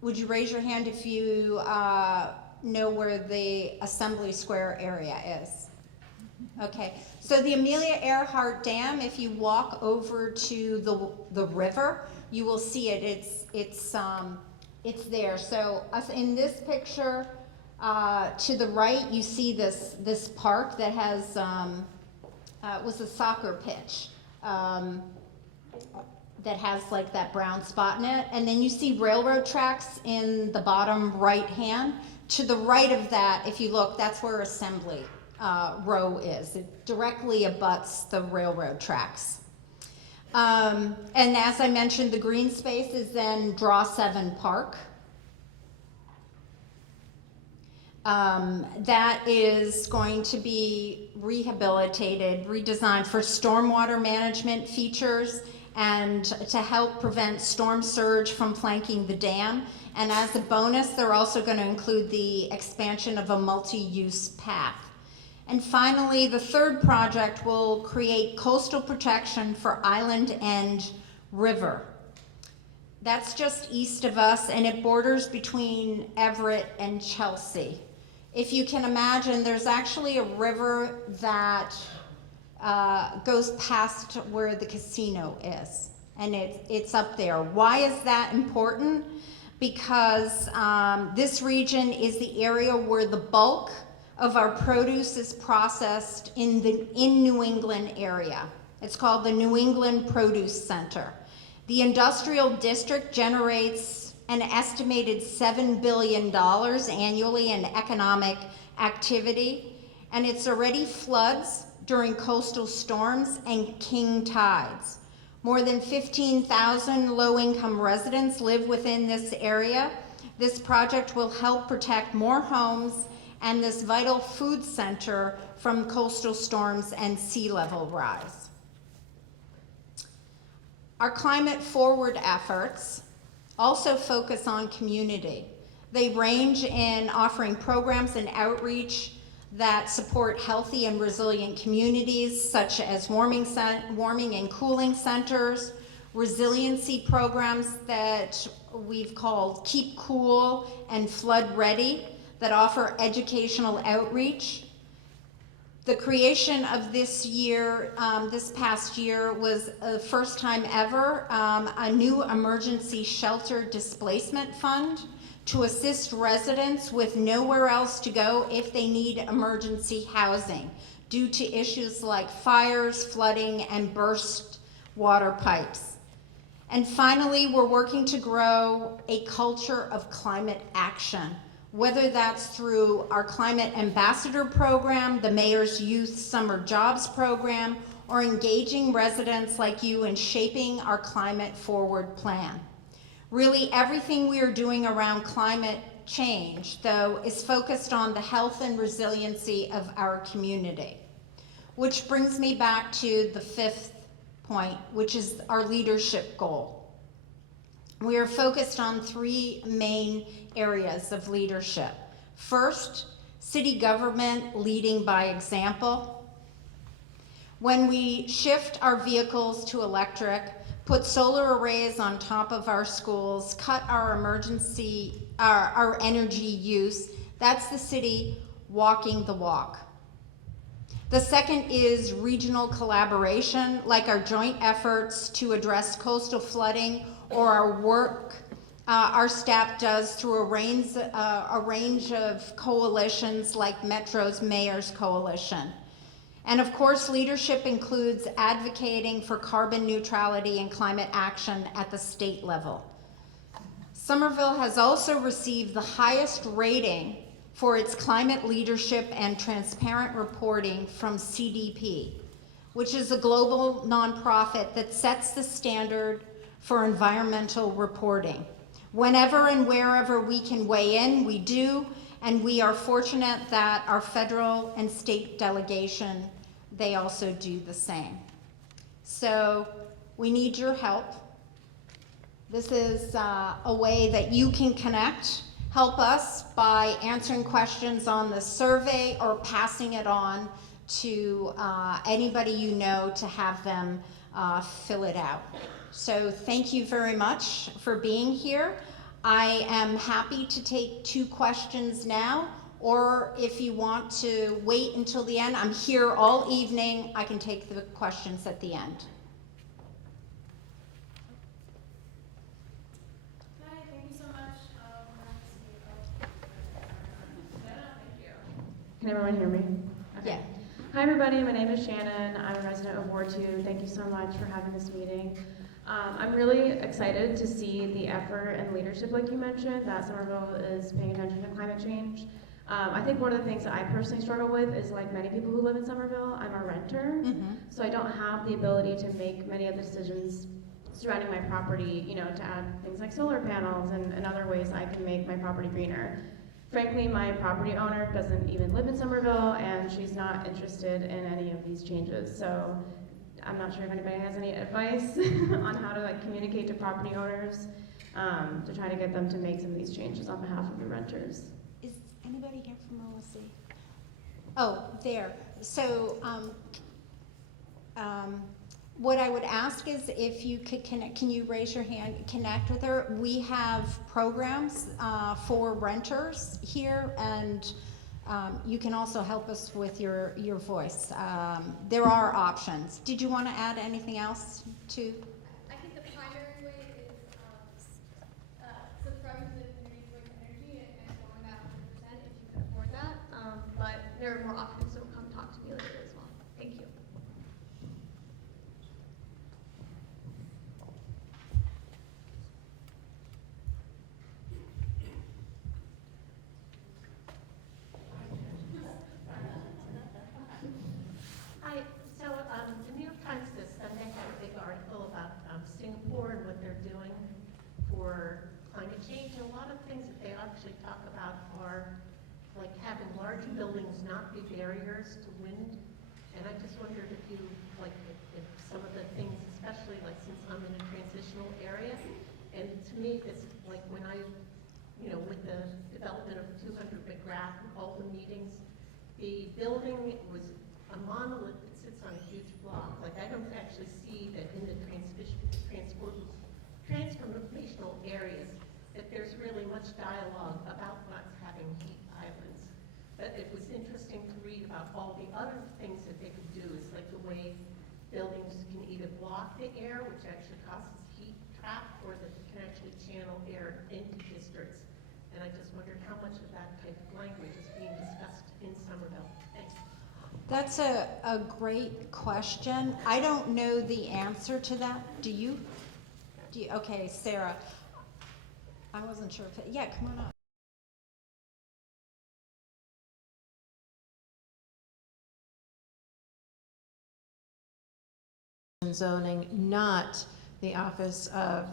would you raise your hand if you know where the Assembly Square area is? Okay, so the Amelia Earhart Dam, if you walk over to the river, you will see it. It's there. So us in this picture, to the right, you see this park that has it was a soccer pitch that has like that brown spot in it, and then you see railroad tracks in the bottom right hand. To the right of that, if you look, that's where Assembly Row is. It directly abuts the railroad tracks. And as I mentioned, the green space is then Draw 7 Park. That is going to be rehabilitated, redesigned for stormwater management features and to help prevent storm surge from flanking the dam. And as a bonus, they're also going to include the expansion of a multi-use path. And finally, the third project will create coastal protection for Island End River. That's just east of us, and it borders between Everett and Chelsea. If you can imagine, there's actually a river that goes past where the casino is, and it's up there. Why is that important? Because this region is the area where the bulk of our produce is processed in New England area. It's called the New England Produce Center. The industrial district generates an estimated $7 billion annually in economic activity, and it's already floods during coastal storms and king tides. More than 15,000 low-income residents live within this area. This project will help protect more homes and this vital food center from coastal storms and sea level rise. Our climate forward efforts also focus on community. They range in offering programs and outreach that support healthy and resilient communities, such as warming and cooling centers, resiliency programs that we've called Keep Cool and Flood Ready that offer educational outreach. The creation of this past year was the first time ever, a new emergency shelter displacement fund to assist residents with nowhere else to go if they need emergency housing due to issues like fires, flooding, and burst water pipes. And finally, we're working to grow a culture of climate action, whether that's through our Climate Ambassador program, the Mayor's Youth Summer Jobs program, or engaging residents like you in shaping our climate forward plan. Really, everything we are doing around climate change, though, is focused on the health and resiliency of our community. Which brings me back to the fifth point, which is our leadership goal. We are focused on three main areas of leadership. First, city government leading by example. When we shift our vehicles to electric, put solar arrays on top of our schools, cut our energy use, that's the city walking the walk. The second is regional collaboration, like our joint efforts to address coastal flooding or our work our staff does through a range of coalitions like Metro's Mayor's Coalition. And of course, leadership includes advocating for carbon neutrality and climate action at the state level. Somerville has also received the highest rating for its climate leadership and transparent reporting from CDP, which is a global nonprofit that sets the standard for environmental reporting. Whenever and wherever we can weigh in, we do, and we are fortunate that our federal and state delegation, they also do the same. So we need your help. This is a way that you can connect. Help us by answering questions on the survey or passing it on to anybody you know to have them fill it out. So thank you very much for being here. I am happy to take 2 questions now Or if you want to wait until the end, I'm here all evening. I can take the questions at the end. Hi, thank you so much. Can everyone hear me? Okay. Yeah. Hi everybody, my name is Shannon. I'm a resident of Ward 2. Thank you so much for having this meeting. I'm really excited to see the effort and leadership, like you mentioned, that Somerville is paying attention to climate change. I think one of the things that I personally struggle with is, like many people who live in Somerville, I'm a renter, so I don't have the ability to make many of the decisions surrounding my property, you know, to add things like solar panels and other ways I can make my property greener. Frankly, my property owner doesn't even live in Somerville, and she's not interested in any of these changes. So I'm not sure if anybody has any advice on how to like communicate to property owners to try to get them to make some of these changes on behalf of the renters. Is anybody here from OSC? Oh, there. So what I would ask is if you could connect, can you raise your hand, connect with her? We have programs for renters here, and you can also help us with your voice. There are options. Did you want to add anything else to? I think the primary way is subscribing to the community voice energy and going that 100% if you can afford that. But there are more options, so come talk to me later as well. Thank you. Hi, so the New York Times this Sunday had a big article about Singapore and what they're doing for climate change. And a lot of things that they actually talk about are like having large buildings not be barriers to wind. And I just wondered if you, like, if some of the things, especially like since I'm in a transitional area, and to me, it's like when I, you know, with the development of 200 McGrath and all the meetings, the building was a monolith that sits on a huge block. Like, I don't actually see that in the transformational areas that there's really much dialogue about not having heat islands. But it was interesting to read about all the other things that they could do. It's like the way buildings can either block the air, which actually causes heat trap, or that they can actually channel air into districts. And I just wondered how much of that type of language is being discussed in Somerville. Thanks. That's a great question. I don't know the answer to that. Do you? Okay, Sarah. I wasn't sure if yeah, come on up. Zoning, not the Office of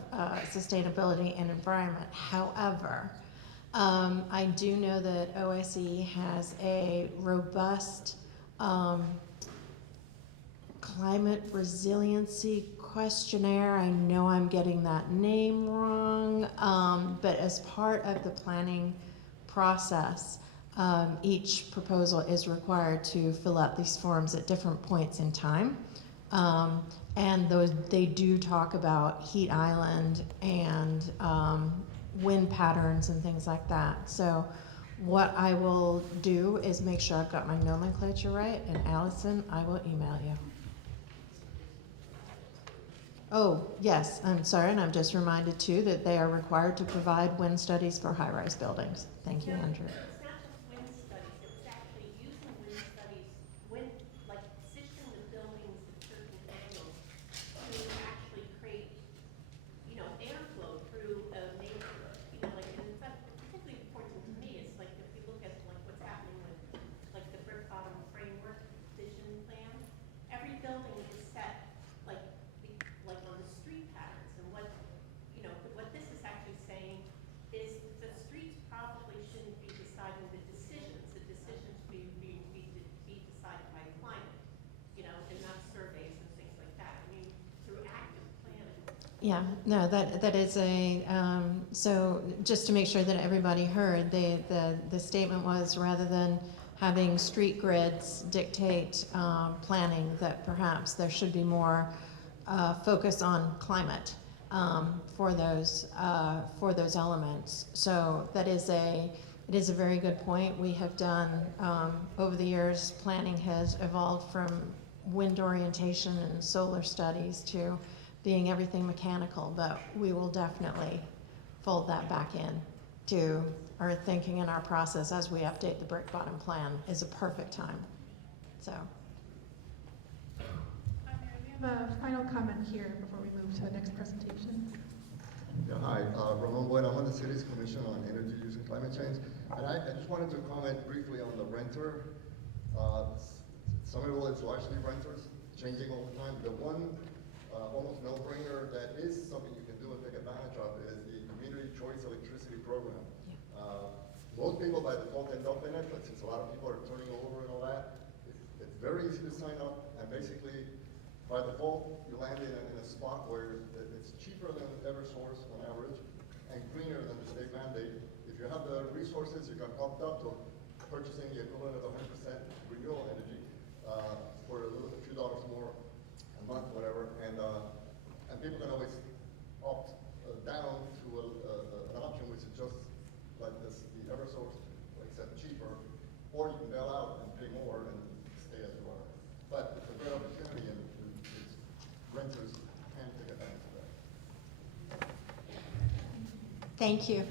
Sustainability and Environment. However, I do know that OSE has a robust climate resiliency questionnaire. I know I'm getting that name wrong, but as part of the planning process, each proposal is required to fill out these forms at different points in time. And they do talk about heat island and wind patterns and things like that. So what I will do is make sure I've got my nomenclature right, and Allison, I will email you. Oh, yes, I'm sorry, and I'm just reminded too that they are required to provide wind studies for high-rise buildings. Thank you, Andrew. It's not just wind studies, it's actually using wind studies, like positioning the buildings at certain angles to actually create, you know, airflow through a neighborhood. You know, like, and it's particularly important to me. It's like if you look at like what's happening with like the brick bottom framework vision plan, every building is set like on the street patterns, and what, you know, what this is actually saying is the streets probably shouldn't be deciding the decisions. The decisions be decided by climate, you know, and not surveys and things like that. I mean, through active planning. Yeah, no, that is a, so just to make sure that everybody heard, the statement was, rather than having street grids dictate planning, that perhaps there should be more focus on climate for those elements. So that is it is a very good point. We have done, over the years, planning has evolved from wind orientation and solar studies to being everything mechanical, but we will definitely fold that back in to our thinking and our process as we update the brick bottom plan is a perfect time. So. We have a final comment here before we move to the next presentation. Yeah, hi, Ramon Bueno, I'm on the city's commission on energy use and climate change. And I just wanted to comment briefly on the renter. Somerville is largely renters, changing all the time. The one almost no-brainer that is something you can do and take advantage of is the Community Choice Electricity Program. Most people by default end up in it, but since a lot of people are turning over and all that, it's very easy to sign up, and basically, by default, you land in a spot where it's cheaper than Eversource on average, and greener than the state mandate. If you have the resources, you can bump up to purchasing the equivalent of 100% renewable energy for a few dollars more a month, whatever, and people can always opt down to an option which is just like this, the Eversource, except cheaper, or you can bail out and pay more and stay as you are. But it's a great opportunity, and renters can take advantage of that. Thank you.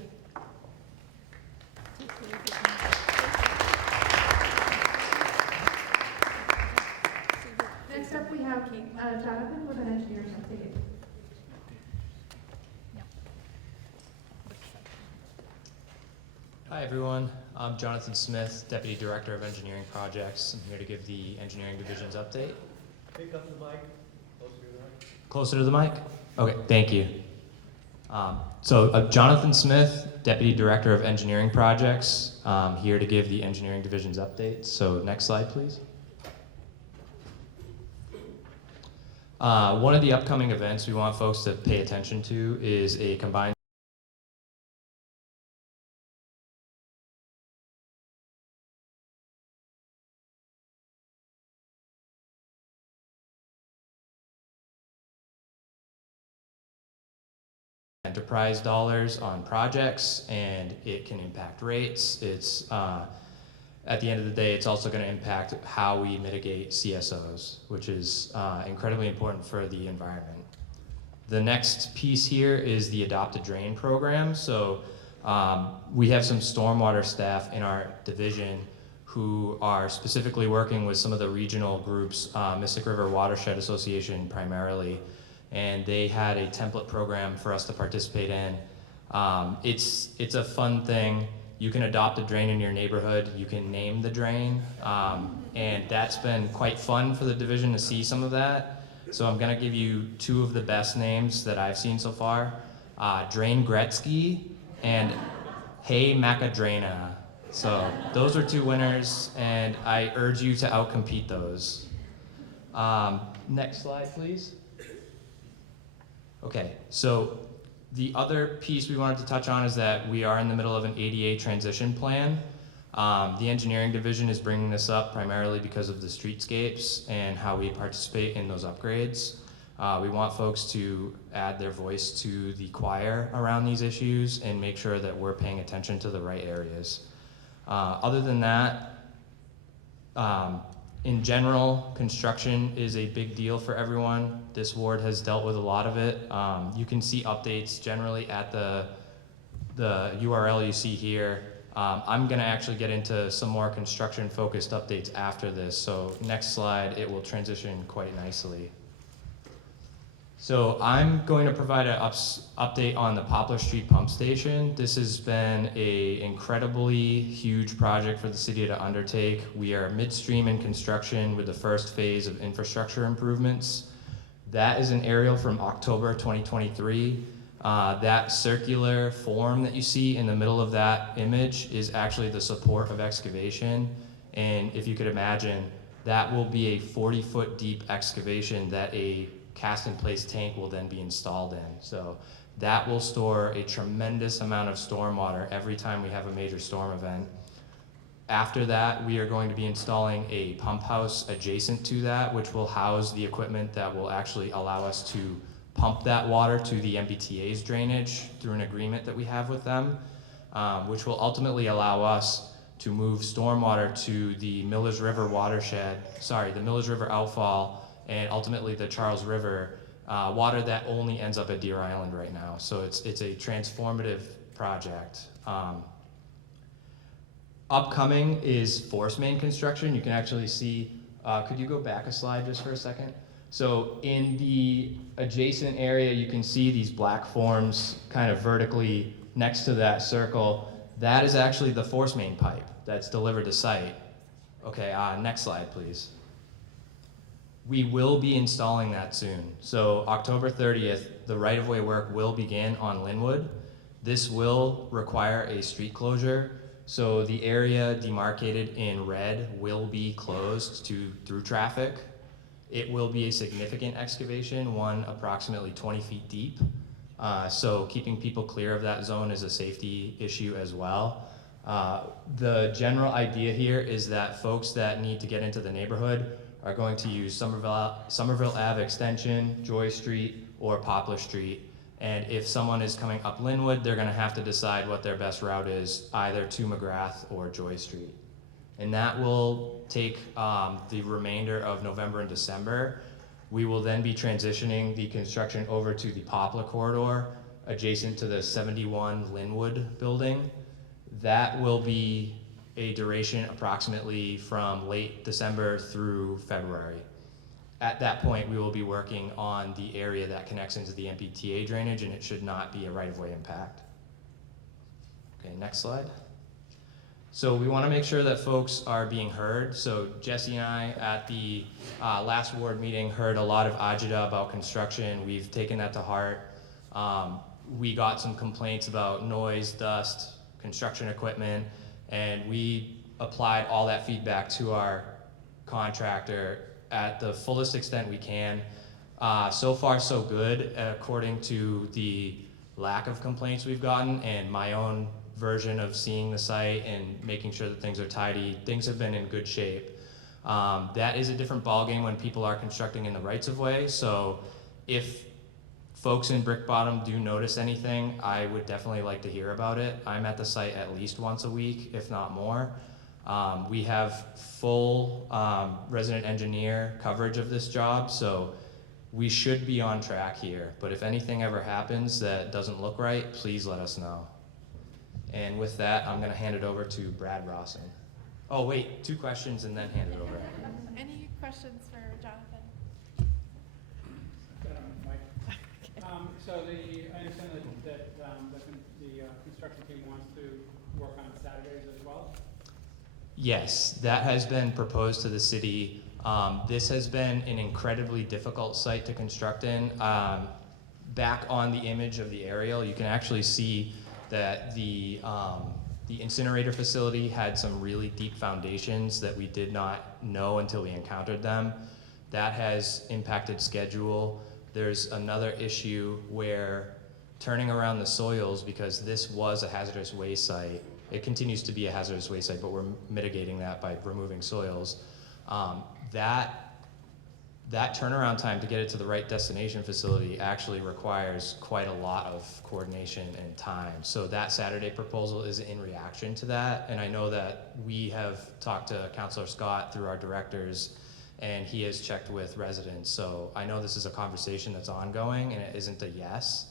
Next up, we have Jonathan with an engineering update. Hi everyone, I'm Jonathan Smith, Deputy Director of Engineering Projects. I'm here to give the Engineering Division's update. Pick up the mic, closer to the mic. Closer to the mic? Okay, thank you. Jonathan Smith, Deputy Director of Engineering Projects, here to give the Engineering Division's update. So next slide, please. One of the upcoming events we want folks to pay attention to is a combined enterprise dollars on projects, and it can impact rates. It's at the end of the day, it's also going to impact how we mitigate CSOs, which is incredibly important for the environment. The next piece here is the Adopt a Drain program. So we have some stormwater staff in our division who are specifically working with some of the regional groups, Mystic River Watershed Association primarily, and they had a template program for us to participate in. It's a fun thing. You can adopt a drain in your neighborhood, you can name the drain, and that's been quite fun for the division to see some of that. So I'm gonna give you two of the best names that I've seen so far, Drain Gretzky and Hey Macadraina. So those are two winners, and I urge you to outcompete those. Next slide, please. Okay, so the other piece we wanted to touch on is that we are in the middle of an ADA transition plan. The engineering division is bringing this up primarily because of the streetscapes and how we participate in those upgrades. We want folks to add their voice to the choir around these issues and make sure that we're paying attention to the right areas. Other than that, in general, construction is a big deal for everyone. This ward has dealt with a lot of it. You can see updates generally at the URL you see here. I'm gonna actually get into some more construction-focused updates after this, so next slide, it will transition quite nicely. So I'm going to provide an update on the Poplar Street Pump Station. This has been an incredibly huge project for the city to undertake. We are midstream in construction with the first phase of infrastructure improvements. That is an aerial from October 2023. That circular form that you see in the middle of that image is actually the support of excavation. And if you could imagine, that will be a 40-foot deep excavation that a cast-in-place tank will then be installed in. So that will store a tremendous amount of stormwater every time we have a major storm event. After that, we are going to be installing a pump house adjacent to that, which will house the equipment that will actually allow us to pump that water to the MBTA's drainage through an agreement that we have with them. which will ultimately allow us to move stormwater to the Millers River the Millers River outfall, and ultimately the Charles River, water that only ends up at Deer Island right now. So it's a transformative project. Upcoming is force main construction. You can actually see, could you go back a slide just for a second? So in the adjacent area, you can see these black forms kind of vertically next to that circle. That is actually the force main pipe that's delivered to site. Okay, next slide, please. We will be installing that soon. So October 30th, the right-of-way work will begin on Linwood. This will require a street closure. So the area demarcated in red will be closed through traffic. It will be a significant excavation, one approximately 20 feet deep. So keeping people clear of that zone is a safety issue as well. The general idea here is that folks that need to get into the neighborhood are going to use Somerville Ave Extension, Joy Street, or Poplar Street. And if someone is coming up Linwood, they're gonna have to decide what their best route is, either to McGrath or Joy Street. And that will take the remainder of November and December. We will then be transitioning the construction over to the Poplar corridor, adjacent to the 71 Linwood building. That will be a duration approximately from late December through February. At that point, we will be working on the area that connects into the MBTA drainage, and it should not be a right-of-way impact. Okay, next slide. So we want to make sure that folks are being heard. So Jesse and I at the last ward meeting heard a lot of agita about construction. We've taken that to heart. We got some complaints about noise, dust, construction equipment, and we applied all that feedback to our contractor at the fullest extent we can. So far, so good, according to the lack of complaints we've gotten and my own version of seeing the site and making sure that things are tidy. Things have been in good shape. That is a different ballgame when people are constructing in the rights of way. So if folks in Brick Bottom do notice anything, I would definitely like to hear about it. I'm at the site at least once a week, if not more. We have full resident engineer coverage of this job, so we should be on track here. But if anything ever happens that doesn't look right, please let us know. And with that, I'm gonna hand it over to Brad Rawson. Oh wait, 2 questions and then hand it over. Any questions for Jonathan? So I understand that the construction team wants to work on Saturdays as well? Yes, that has been proposed to the city. This has been an incredibly difficult site to construct in. Back on the image of the aerial, you can actually see that the incinerator facility had some really deep foundations that we did not know until we encountered them. That has impacted schedule. There's another issue where turning around the soils, because this was a hazardous waste site, it continues to be a hazardous waste site, but we're mitigating that by removing soils. That turnaround time to get it to the right destination facility actually requires quite a lot of coordination and time. So that Saturday proposal is in reaction to that. And I know that we have talked to Councilor Scott through our directors, and he has checked with residents. So I know this is a conversation that's ongoing and it isn't a yes,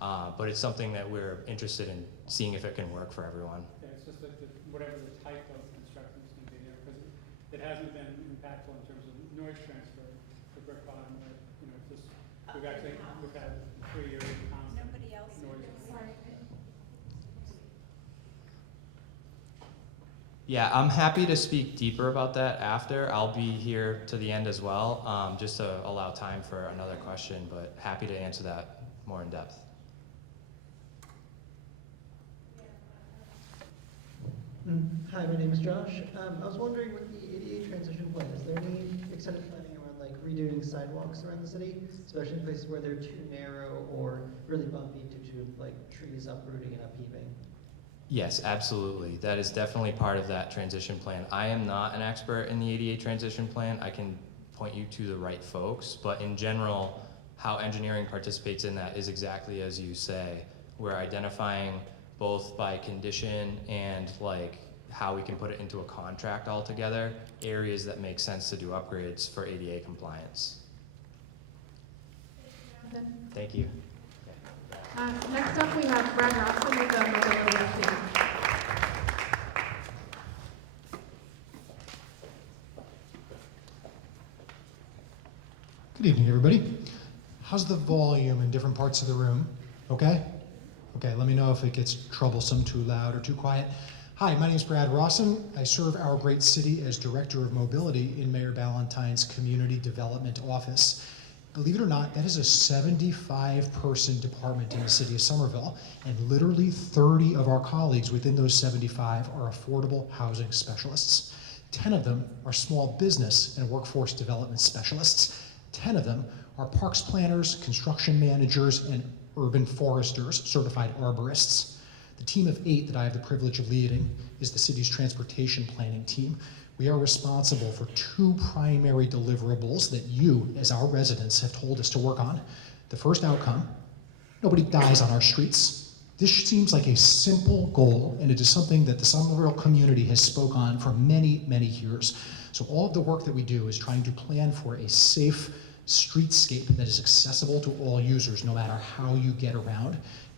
but it's something that we're interested in seeing if it can work for everyone. Yeah, it's just that whatever the type of construction is going to be there, because it hasn't been impactful in terms of noise transfer for Brick Bottom. You know, it's just, we've had 3 years of constant noise. Yeah, I'm happy to speak deeper about that after. I'll be here to the end as well, just to allow time for another question, but happy to answer that more in depth. Hi, my name is Josh. I was wondering with the ADA transition plan, is there any extended planning around like redoing sidewalks around the city, especially in places where they're too narrow or really bumpy due to like trees uprooting and upheaving? Yes, absolutely. That is definitely part of that transition plan. I am not an expert in the ADA transition plan. I can point you to the right folks, but in general, how engineering participates in that is exactly as you say. We're identifying both by condition and like how we can put it into a contract altogether, areas that make sense to do upgrades for ADA compliance. Thank you. Next up, we have Brad Robson with the Mobility Team. Good evening, everybody. How's the volume in different parts of the room? Okay? Okay, let me know if it gets troublesome, too loud, or too quiet. Hi, my name is Brad Rawson. I serve our great city as Director of Mobility in Mayor Ballantyne's Community Development Office. Believe it or not, that is a 75-person department in the city of Somerville, and literally 30 of our colleagues within those 75 are affordable housing specialists. 10 of them are small business and workforce development specialists. 10 of them are parks planners, construction managers, and urban foresters, certified arborists. The team of 8 that I have the privilege of leading is the city's transportation planning team. We are responsible for 2 primary deliverables that you, as our residents, have told us to work on. The first outcome, nobody dies on our streets. This seems like a simple goal, and it is something that the Somerville community has spoke on for many, many years. So all of the work that we do is trying to plan for a safe streetscape that is accessible to all users, no matter how you get around.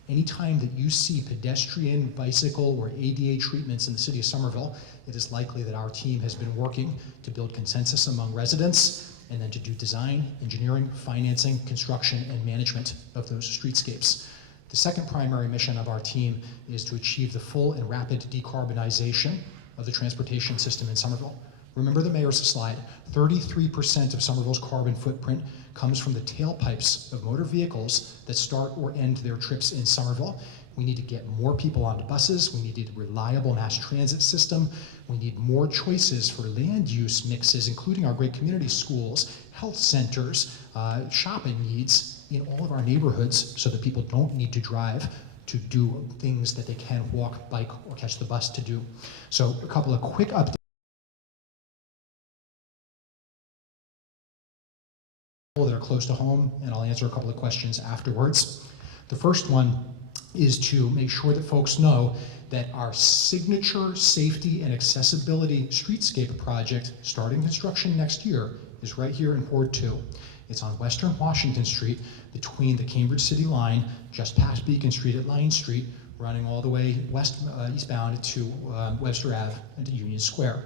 Anytime that you see pedestrian, bicycle, or ADA treatments in the city of Somerville, it is likely that our team has been working to build consensus among residents and then to do design, engineering, financing, construction, and management of those streetscapes. The second primary mission of our team is to achieve the full and rapid decarbonization of the transportation system in Somerville. Remember the mayor's slide, 33% of Somerville's carbon footprint comes from the tailpipes of motor vehicles that start or end their trips in Somerville. We need to get more people onto buses. We need a reliable mass transit system. We need more choices for land use mixes, including our great community schools, health centers, shopping needs in all of our neighborhoods so that people don't need to drive to do things that they can walk, bike, or catch the bus to do. So a couple of quick updates that are close to home, and I'll answer a couple of questions afterwards. The first one is to make sure that folks know that our signature safety and accessibility streetscape project, starting construction next year, is right here in Ward 2. It's on Western Washington Street between the Cambridge City line, just past Beacon Street at Line Street, running all the way eastbound to Webster Ave and to Union Square.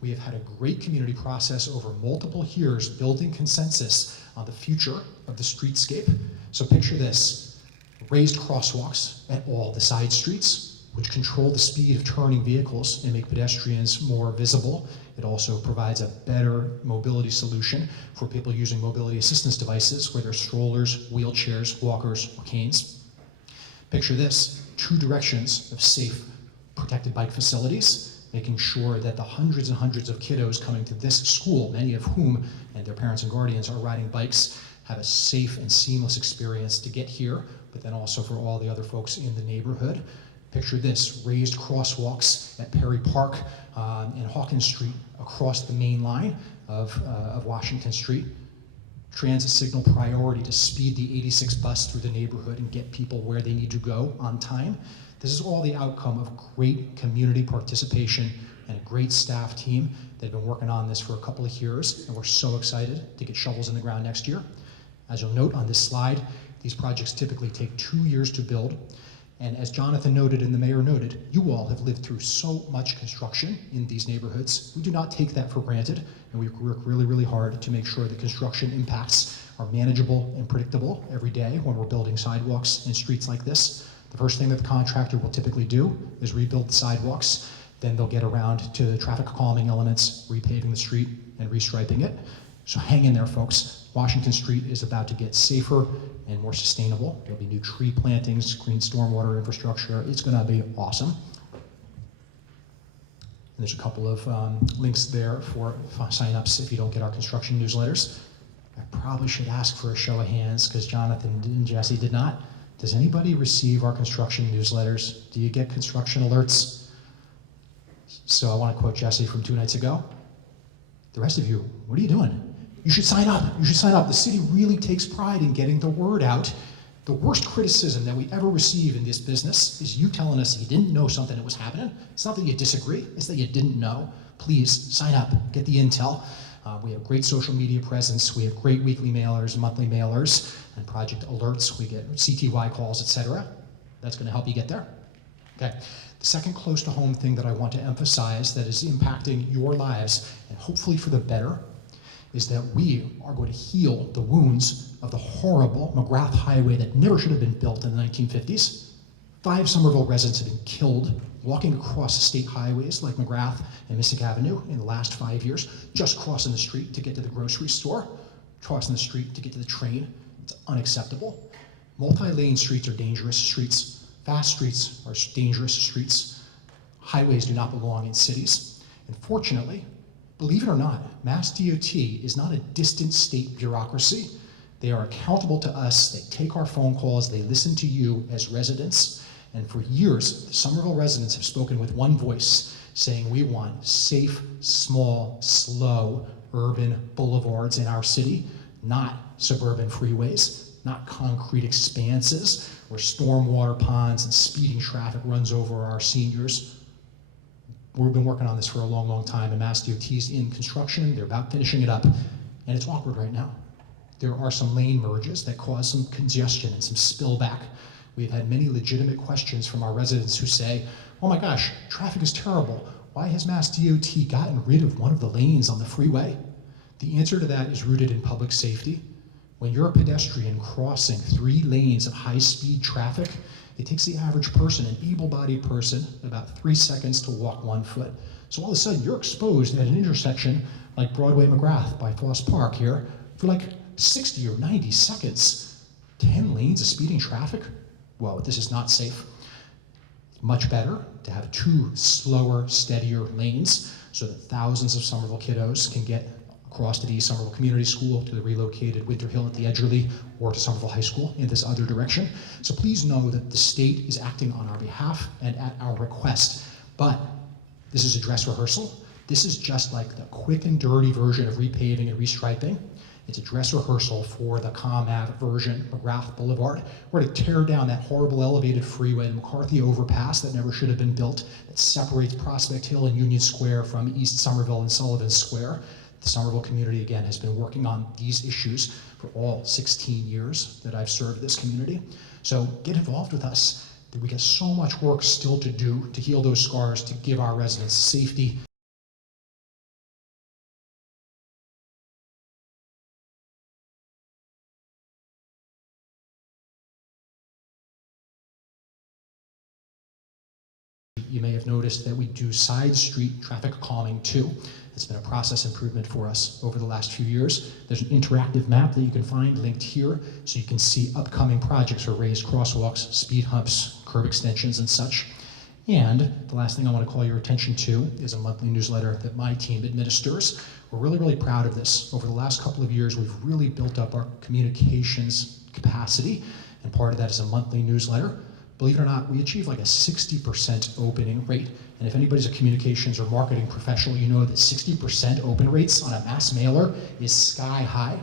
We have had a great community process over multiple years building consensus on the future of the streetscape. So picture this, raised crosswalks at all the side streets, which control the speed of turning vehicles and make pedestrians more visible. It also provides a better mobility solution for people using mobility assistance devices, whether strollers, wheelchairs, walkers, or canes. Picture this, 2 directions of safe, protected bike facilities, making sure that the hundreds and hundreds of kiddos coming to this school, many of whom and their parents and guardians are riding bikes, have a safe and seamless experience to get here, but then also for all the other folks in the neighborhood. Picture this, raised crosswalks at Perry Park and Hawkins Street across the main line of Washington Street. Transit signal priority to speed the 86 bus through the neighborhood and get people where they need to go on time. This is all the outcome of great community participation and a great staff team that have been working on this for a couple of years, and we're so excited to get shovels in the ground next year. As you'll note on this slide, these projects typically take 2 years to build, and as Jonathan noted and the mayor noted, you all have lived through so much construction in these neighborhoods. We do not take that for granted, and we work really, really hard to make sure that construction impacts are manageable and predictable every day when we're building sidewalks and streets like this. The first thing that the contractor will typically do is rebuild the sidewalks. Then they'll get around to the traffic calming elements, repaving the street and restriping it. So hang in there, folks. Washington Street is about to get safer and more sustainable. There'll be new tree plantings, green stormwater infrastructure. It's gonna be awesome. And there's a couple of links there for sign-ups if you don't get our construction newsletters. I probably should ask for a show of hands because Jonathan and Jesse did not. Does anybody receive our construction newsletters? Do you get construction alerts? So I want to quote Jesse from 2 nights ago. The rest of you, what are you doing? You should sign up. You should sign up. The city really takes pride in getting the word out. The worst criticism that we ever receive in this business is you telling us you didn't know something that was happening. It's not that you disagree, it's that you didn't know. Please sign up, get the intel. We have great social media presence. We have great weekly mailers, monthly mailers, and project alerts. We get CTY calls, etc. That's going to help you get there. Okay. The second close to home thing that I want to emphasize that is impacting your lives, and hopefully for the better, is that we are going to heal the wounds of the horrible McGrath Highway that never should have been built in the 1950s. 5 Somerville residents have been killed walking across state highways like McGrath and Mystic Avenue in the last 5 years, just crossing the street to get to the grocery store, crossing the street to get to the train. It's unacceptable. Multi-lane streets are dangerous streets. Fast streets are dangerous streets. Highways do not belong in cities. And fortunately, believe it or not, Mass DOT is not a distant state bureaucracy. They are accountable to us. They take our phone calls. They listen to you as residents. And for years, the Somerville residents have spoken with one voice, saying we want safe, small, slow, urban boulevards in our city, not suburban freeways, not concrete expanses where stormwater ponds and speeding traffic runs over our seniors. We've been working on this for a long, long time, and Mass DOT is in construction. They're about finishing it up, and it's awkward right now. There are some lane merges that cause some congestion and some spillback. We've had many legitimate questions from our residents who say, oh my gosh, traffic is terrible. Why has Mass DOT gotten rid of one of the lanes on the freeway? The answer to that is rooted in public safety. When you're a pedestrian crossing 3 lanes of high-speed traffic, it takes the average person, an able-bodied person, about 3 seconds to walk 1 foot. So all of a sudden, you're exposed at an intersection like Broadway McGrath by Foss Park here for like 60 or 90 seconds. 10 lanes of speeding traffic? Whoa, this is not safe. It's much better to have 2 slower, steadier lanes so that thousands of Somerville kiddos can get across to the East Somerville Community School, to the relocated Winter Hill at the Edgerly, or to Somerville High School in this other direction. So please know that the state is acting on our behalf and at our request. But this is a dress rehearsal. This is just like the quick and dirty version of repaving and restriping. It's a dress rehearsal for the ComAv version, McGrath Boulevard. We're to tear down that horrible elevated freeway, the McCarthy overpass that never should have been built, that separates Prospect Hill and Union Square from East Somerville and Sullivan Square. The Somerville community, again, has been working on these issues for all 16 years that I've served this community. So get involved with us. We got so much work still to do to heal those scars, to give our residents safety. You may have noticed that we do side street traffic calming too. It's been a process improvement for us over the last few years. There's an interactive map that you can find linked here so you can see upcoming projects for raised crosswalks, speed humps, curb extensions, and such. And the last thing I want to call your attention to is a monthly newsletter that my team administers. We're really, really proud of this. Over the last couple of years, we've really built up our communications capacity, and part of that is a monthly newsletter. Believe it or not, we achieve like a 60% opening rate. And if anybody's a communications or marketing professional, you know that 60% open rates on a mass mailer is sky high.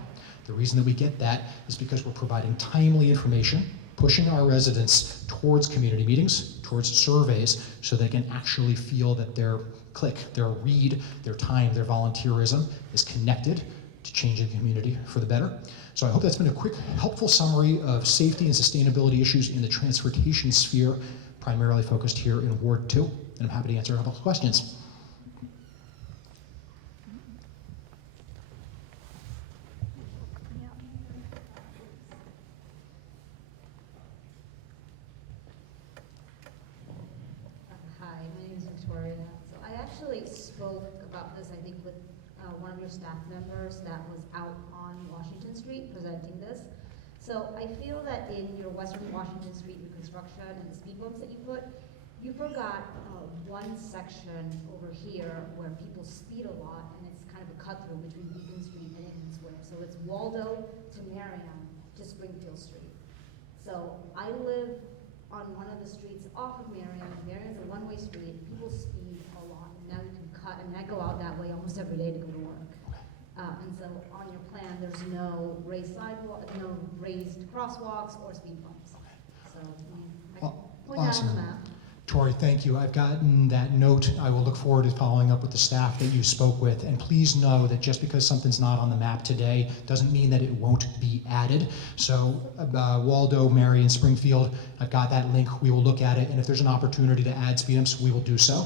The reason that we get that is because we're providing timely information, pushing our residents towards community meetings, towards surveys, so they can actually feel that their click, their read, their time, their volunteerism is connected to changing the community for the better. So I hope that's been a quick, helpful summary of safety and sustainability issues in the transportation sphere, primarily focused here in Ward 2. And I'm happy to answer a couple of questions. Hi, my name is Victoria. So I actually spoke about this, I think, with one of your staff members that was out on Washington Street presenting this. So I feel that in your Western Washington Street reconstruction and the speed bumps that you forgot one section over here where people speed a lot, and it's kind of a cut through between Beacon Street and Indian Square. So it's Waldo to Merriam to Springfield Street. So I live on one of the streets off of Merriam. Merriam's a one-way street. People speed a lot, and now you can cut. And I go out that way almost every day to go to work. And so on your plan, there's no raised sidewalk, no raised crosswalks or speed bumps. So I point out on the map. Tori, thank you. I've gotten that note. I will look forward to following up with the staff that you spoke with. And please know that just because something's not on the map today doesn't mean that it won't be added. So Waldo, Marion, Springfield, I've got that link. We will look at it. And if there's an opportunity to add speed bumps, we will do so.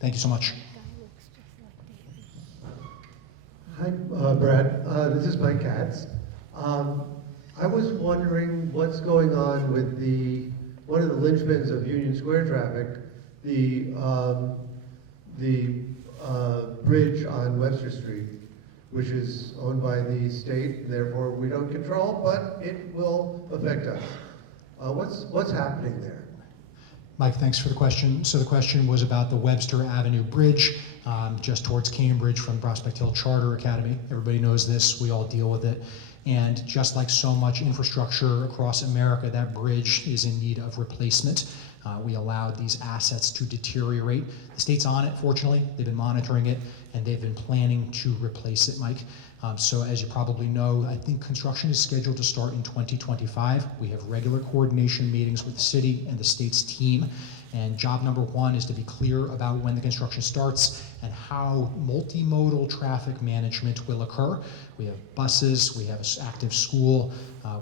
Thank you so much. Hi, Brad. This is Mike Katz. I was wondering what's going on with one of the linchpins of Union Square traffic, the bridge on Webster Street, which is owned by the state, and therefore we don't control, but it will affect us. What's happening there? Mike, thanks for the question. So the question was about the Webster Avenue Bridge, just towards Cambridge from Prospect Hill Charter Academy. Everybody knows this, we all deal with it. And just like so much infrastructure across America, that bridge is in need of replacement. We allowed these assets to deteriorate. The state's on it, fortunately. They've been monitoring it, and they've been planning to replace it, Mike. So as you probably know, I think construction is scheduled to start in 2025. We have regular coordination meetings with the city and the state's team. And job number one is to be clear about when the construction starts and how multimodal traffic management will occur. We have buses, we have an active school,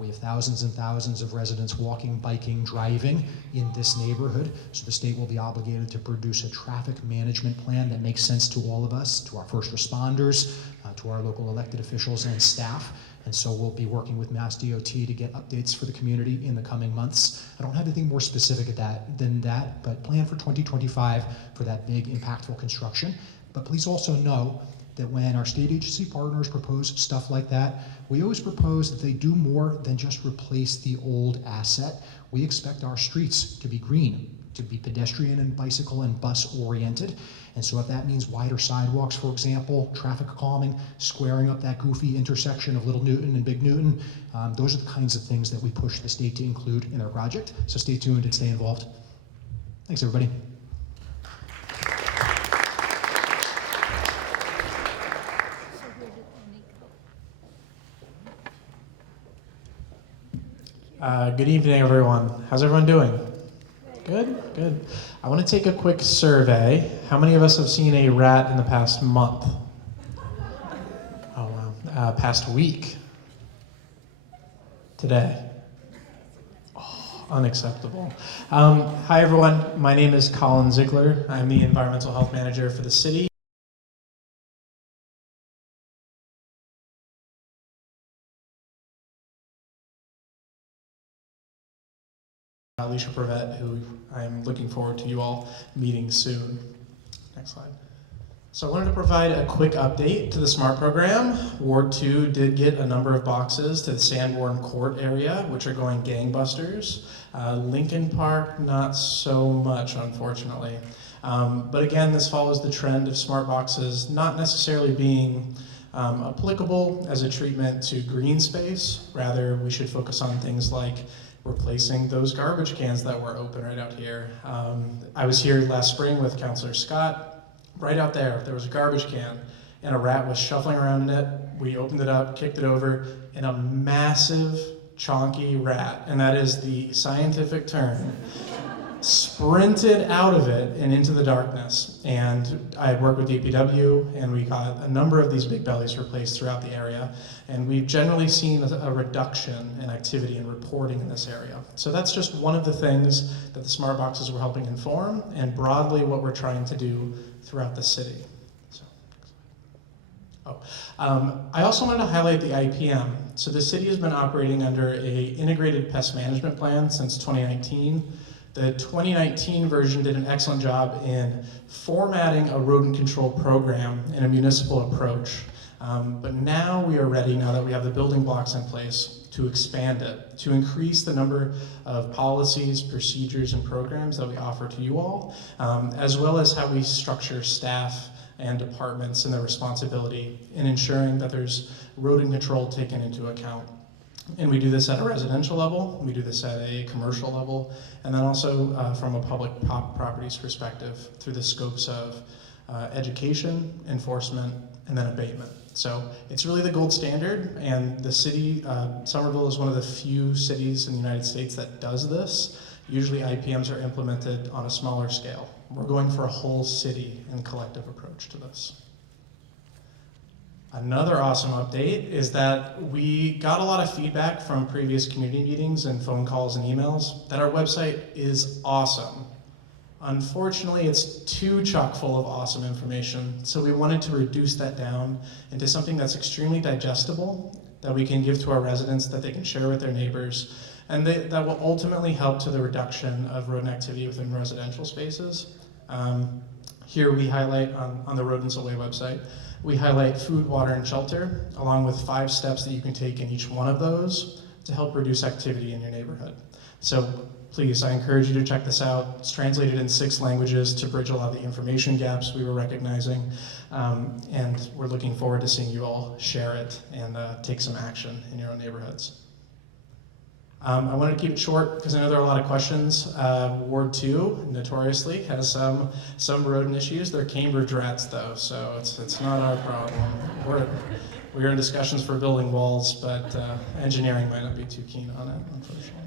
we have thousands and thousands of residents walking, biking, driving in this neighborhood. So the state will be obligated to produce a traffic management plan that makes sense to all of us, to our first responders, to our local elected officials and staff. And so we'll be working with Mass DOT to get updates for the community in the coming months. I don't have anything more specific than that, but plan for 2025 for that big, impactful construction. But please also know that when our state agency partners propose stuff like that, we always propose that they do more than just replace the old asset. We expect our streets to be green, to be pedestrian and bicycle and bus oriented. And so if that means wider sidewalks, for example, traffic calming, squaring up that goofy intersection of Little Newton and Big Newton, those are the kinds of things that we push the state to include in our project. So stay tuned and stay involved. Thanks, everybody. Good evening, everyone. How's everyone doing? Good, good. I want to take a quick survey. How many of us have seen a rat in the past month? Oh, wow. Past week? Today? Oh, unacceptable. Hi, everyone. My name is Colin Ziegler. I'm the Environmental Health Manager for the city. Alicia Prevet, who I'm looking forward to you all meeting soon. Next slide. So I wanted to provide a quick update to the SMART program. Ward 2 did get a number of boxes to the Sanborn Court area, which are going gangbusters. Lincoln Park, not so much, unfortunately. But again, this follows the trend of SMART boxes not necessarily being applicable as a treatment to green space. Rather, we should focus on things like replacing those garbage cans that were open right out here. I was here last spring with Councilor Scott. Right out there was a garbage can and a rat was shuffling around in it. We opened it up, kicked it over, and a massive chonky rat, and that is the scientific term, sprinted out of it and into the darkness. And I had worked with DPW, and we got a number of these big bellies replaced throughout the area. And we've generally seen a reduction in activity and reporting in this area. So that's just one of the things that the SMART boxes were helping inform, and broadly what we're trying to do throughout the city. I also wanted to highlight the IPM. So the city has been operating under an integrated pest management plan since 2019. The 2019 version did an excellent job in formatting a rodent control program in a municipal approach. But now we are ready, now that we have the building blocks in place, to expand it, to increase the number of policies, procedures, and programs that we offer to you all, as well as how we structure staff and departments and their responsibility in ensuring that there's rodent control taken into account. And we do this at a residential level, we do this at a commercial level, and then also from a public properties perspective through the scopes of education, enforcement, and then abatement. So it's really the gold standard, and the city, Somerville is one of the few cities in the United States that does this. Usually IPMs are implemented on a smaller scale. We're going for a whole city and collective approach to this. Another awesome update is that we got a lot of feedback from previous community meetings and phone calls and emails that our website is awesome. Unfortunately, it's too chock full of awesome information, so we wanted to reduce that down into something that's extremely digestible, that we can give to our residents, that they can share with their neighbors, and that will ultimately help to the reduction of rodent activity within residential spaces. Here we highlight on the Rodents Away website, we highlight food, water, and shelter, along with 5 steps that you can take in each one of those to help reduce activity in your neighborhood. So please, I encourage you to check this out. It's translated in 6 languages to bridge a lot of the information gaps we were recognizing. And we're looking forward to seeing you all share it and take some action in your own neighborhoods. I wanted to keep it short because I know there are a lot of questions. Ward 2 notoriously has some rodent issues. They're Cambridge rats though, so it's not our problem. We're in discussions for building walls, but engineering might not be too keen on it, unfortunately.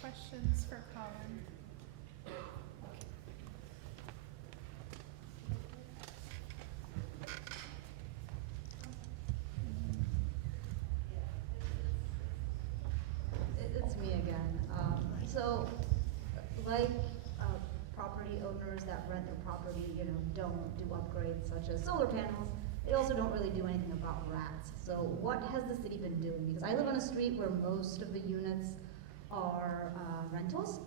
Questions for Colin? It's me again. So, like property owners that rent their property, don't do upgrades such as solar panels, they also don't really do anything about rats. So what has the city been doing? Because I live on a street where most of the units are rentals,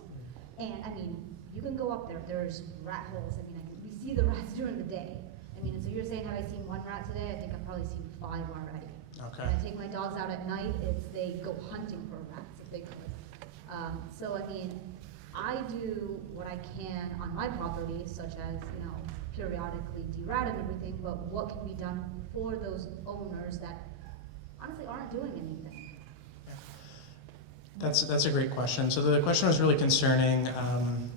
and I mean, you can go up there, there's rat holes. I mean, we see the rats during the day. I mean, so you're saying, have I seen 1 rat today? I think I've probably seen 5 already. Okay. When I take my dogs out at night, they go hunting for rats if they could. So I mean, I do what I can on my property, such as, periodically de-rat and everything, but what can be done for those owners that honestly aren't doing anything? That's a great question. So the question was really concerning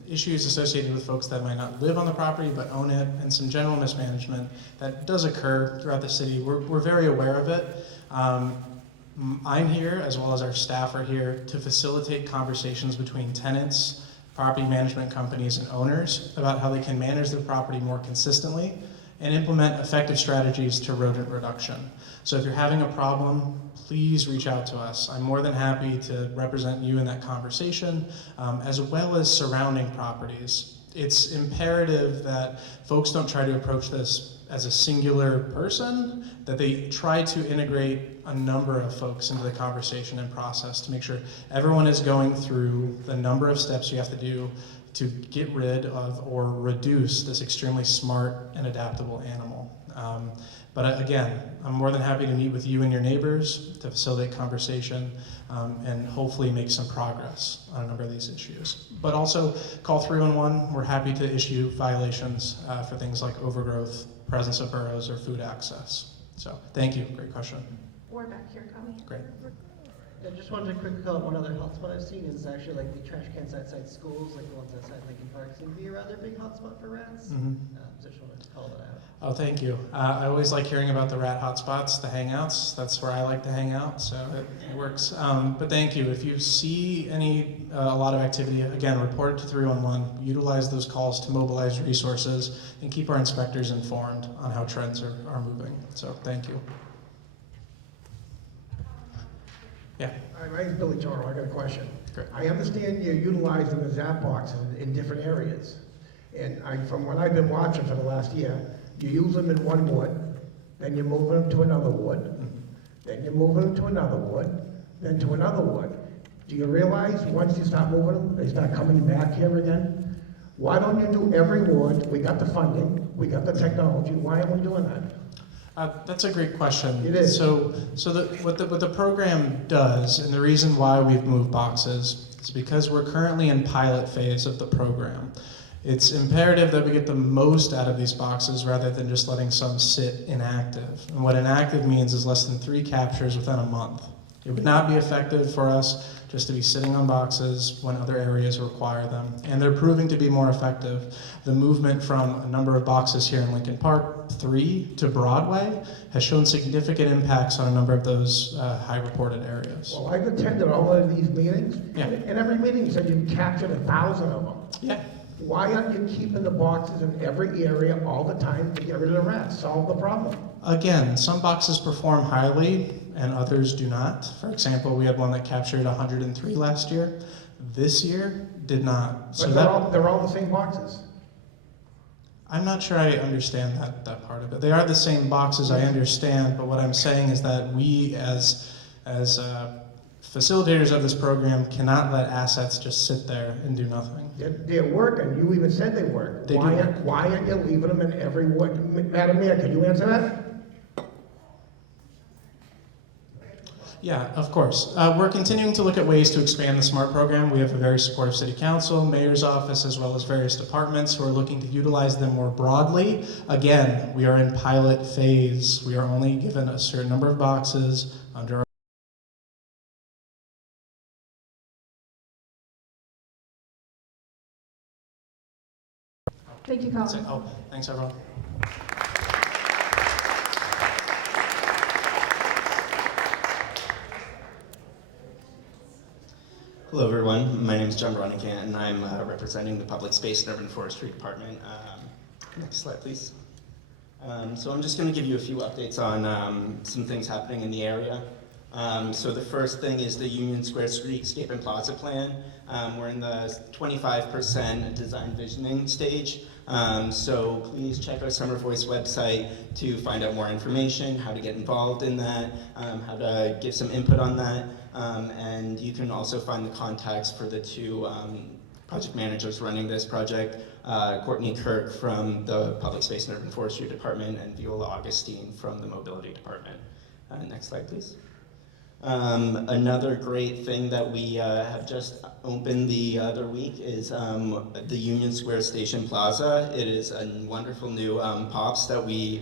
issues associated with folks that might not live on the property but own it, and some general mismanagement that does occur throughout the city. We're very aware of it. I'm here, as well as our staff are here, to facilitate conversations between tenants, property management companies, and owners about how they can manage their property more consistently and implement effective strategies to rodent reduction. So if you're having a problem, please reach out to us. I'm more than happy to represent you in that conversation, as well as surrounding properties. It's imperative that folks don't try to approach this as a singular person, that they try to integrate a number of folks into the conversation and process to make sure everyone is going through the number of steps you have to do to get rid of or reduce this extremely smart and adaptable animal. But again, I'm more than happy to meet with you and your neighbors to facilitate conversation and hopefully make some progress on a number of these issues. But also call 311. We're happy to issue violations for things like overgrowth, presence of burrows, or food access. So thank you, great question. We're back here, Colin. Great. I just wanted to quickly call out one other hotspot I've seen is actually like the trash cans outside schools, like the ones outside Lincoln Park, seem to be a rather big hotspot for rats. Mhm. So just wanted to call that out. Oh, thank you. I always like hearing about the rat hotspots, the hangouts. That's where I like to hang out, so it works. But thank you. If you see a lot of activity, again, report it to 311. Utilize those calls to mobilize resources and keep our inspectors informed on how trends are moving. So thank you. Yeah. Hi, my name's Billy Toro. I got a question. Great. I understand you're utilizing the Zap boxes in different areas. And from what I've been watching for the last year, you use them in one wood, then you're moving them to another wood, then you're moving them to another wood, then to another wood. Do you realize once you start moving them, they start coming back here again? Why don't you do every wood? We got the funding, we got the technology. Why aren't we doing that? That's a great question. It is. So what the program does, and the reason why we've moved boxes, is because we're currently in pilot phase of the program. It's imperative that we get the most out of these boxes rather than just letting some sit inactive. And what inactive means is less than 3 captures within a month. It would not be effective for us just to be sitting on boxes when other areas require them. And they're proving to be more effective. The movement from a number of boxes here in Lincoln Park, 3 to Broadway, has shown significant impacts on a number of those high reported areas. Well, I've attended all of these meetings, Yeah. and every meeting said you've captured 1,000 of them. Yeah. Why aren't you keeping the boxes in every area all the time to get rid of the rats? Solve the problem. Again, some boxes perform highly and others do not. For example, we had one that captured 103 last year. This year did not. But they're all the same boxes. I'm not sure I understand that part of it. They are the same boxes, I understand, but what I'm saying is that we as facilitators of this program cannot let assets just sit there and do nothing. They're working. You even said they work. They do Why work. why aren't you leaving them in every ward? Madam Mayor, can you answer that? Yeah, of course. We're continuing to look at ways to expand the SMART program. We have a very supportive city council, mayor's office, as well as various departments who are looking to utilize them more broadly. Again, we are in pilot phase. We are only given a certain number of boxes under our Thank you, Colin. Oh, thanks everyone. Hello, everyone. My name is John Bronigan, and I'm representing the Public Space and Urban Forestry Department. Next slide, please. So I'm just going to give you a few updates on some things happening in the area. So the first thing is the Union Square Streetscape and Plaza Plan. We're in the 25% design visioning stage. So please check our Summer Voice website to find out more information, how to get involved in that, how to give some input on that. And you can also find the contacts for the two project managers running this project, Courtney Kirk from the Public Space and Urban Forestry Department and Viola Augustine from the Mobility Department. Next slide, please. Another great thing that we have just opened the other week is the Union Square Station Plaza. It is a wonderful new POPs that we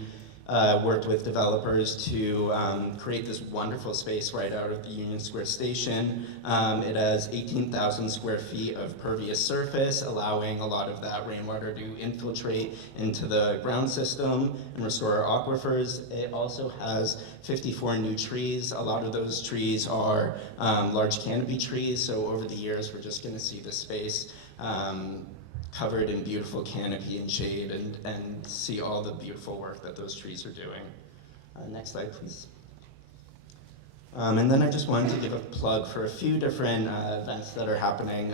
worked with developers to create this wonderful space right out of the Union Square Station. It has 18,000 square feet of pervious surface, allowing a lot of that rainwater to infiltrate into the ground system and restore our aquifers. It also has 54 new trees. A lot of those trees are large canopy trees, so over the years we're just going to see this space covered in beautiful canopy and shade and see all the beautiful work that those trees are doing. Next slide, please. And then I just wanted to give a plug for a few different events that are happening.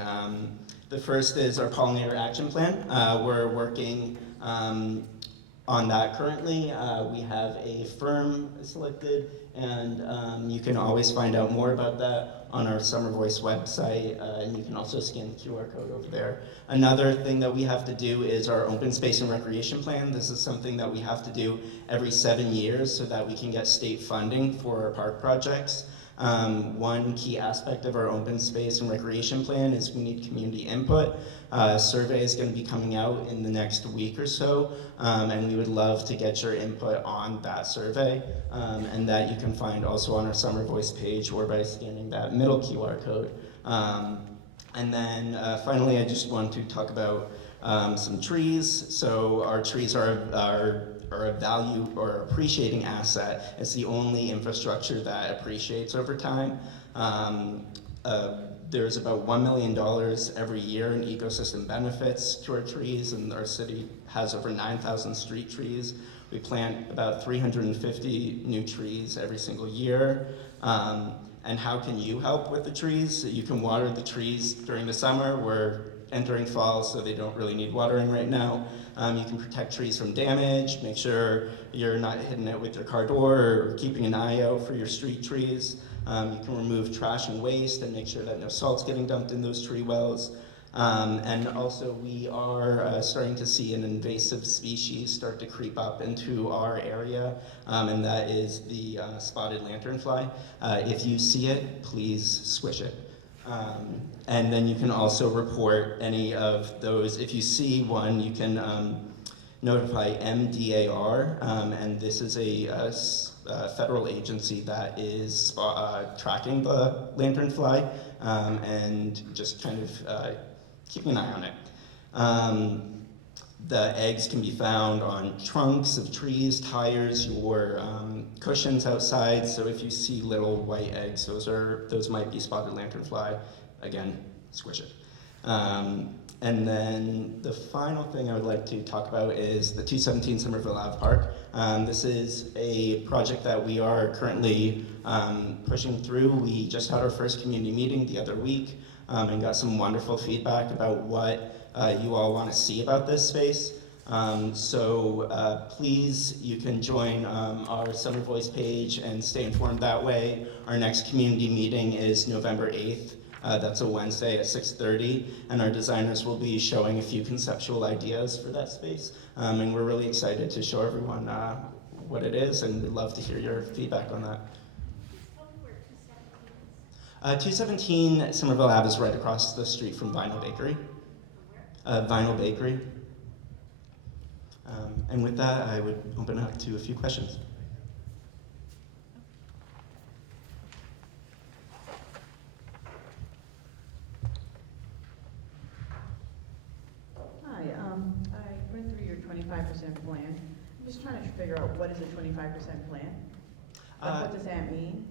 The first is our Pollinator Action Plan. We're working on that currently. We have a firm selected, and you can always find out more about that on our Summer Voice website, and you can also scan the QR code over there. Another thing that we have to do is our Open Space and Recreation Plan. This is something that we have to do every 7 years so that we can get state funding for our park projects. One key aspect of our Open Space and Recreation Plan is we need community input. A survey is going to be coming out in the next week or so, and we would love to get your input on that survey, and that you can find also on our Summer Voice page or by scanning that middle QR code. And then finally, I just want to talk about some trees. So our trees are a value or appreciating asset. It's the only infrastructure that appreciates over time. There's about $1 million every year in ecosystem benefits to our trees, and our city has over 9,000 street trees. We plant about 350 new trees every single year. And how can you help with the trees? You can water the trees during the summer. We're entering fall, so they don't really need watering right now. You can protect trees from damage, make sure you're not hitting it with your car door or keeping an eye out for your street trees. You can remove trash and waste and make sure that no salt's getting dumped in those tree wells. And also we are starting to see an invasive species start to creep up into our area, and that is the spotted lanternfly. If you see it, please squish it. And then you can also report any of those. If you see one, you can notify MDAR, and this is a federal agency that is tracking the lanternfly and just kind of keeping an eye on it. The eggs can be found on trunks of trees, tires, your cushions outside. So if you see little white eggs, those might be spotted lanternfly. Again, squish it. And then the final thing I would like to talk about is the 217 Somerville Ave Park. This is a project that we are currently pushing through. We just had our first community meeting the other week and got some wonderful feedback about what you all want to see about this space. So please, you can join our Summer Voice page and stay informed that way. Our next community meeting is November 8th. That's a Wednesday at 6:30, and our designers will be showing a few conceptual ideas for that space. And we're really excited to show everyone what it is, and we'd love to hear your feedback on that. 217 Somerville Ave is right across the street from Vinyl Bakery. Vinyl Bakery. And with that, I would open it up to a few questions. Hi, I went through your 25% plan. I'm just trying to figure out what is a 25% plan? Like, what does that mean?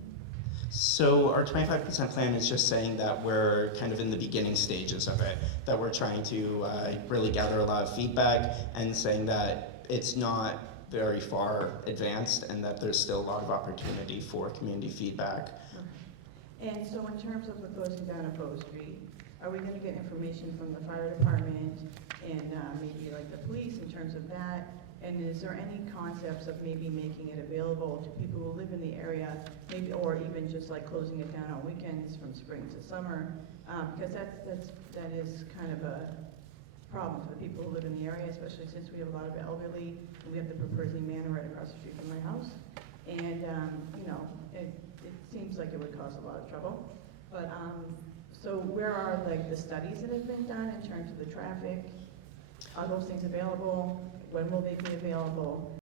So our 25% plan is just saying that we're kind of in the beginning stages of it, that we're trying to really gather a lot of feedback and saying that it's not very far advanced and that there's still a lot of opportunity for community feedback. Okay. And so in terms of the closing down of Bow Street, are we gonna get information from the fire department and maybe like the police in terms of that? And is there any concepts of maybe making it available to people who live in the area, maybe, or even just like closing it down on weekends from spring to summer? Because that is kind of a problem for the people who live in the area, especially since we have a lot of elderly, and we have the Percy Manor right across the street from my house. And, you know, it seems like it would cause a lot of trouble. But, so where are like the studies that have been done in terms of the traffic? Are those things available? When will they be available?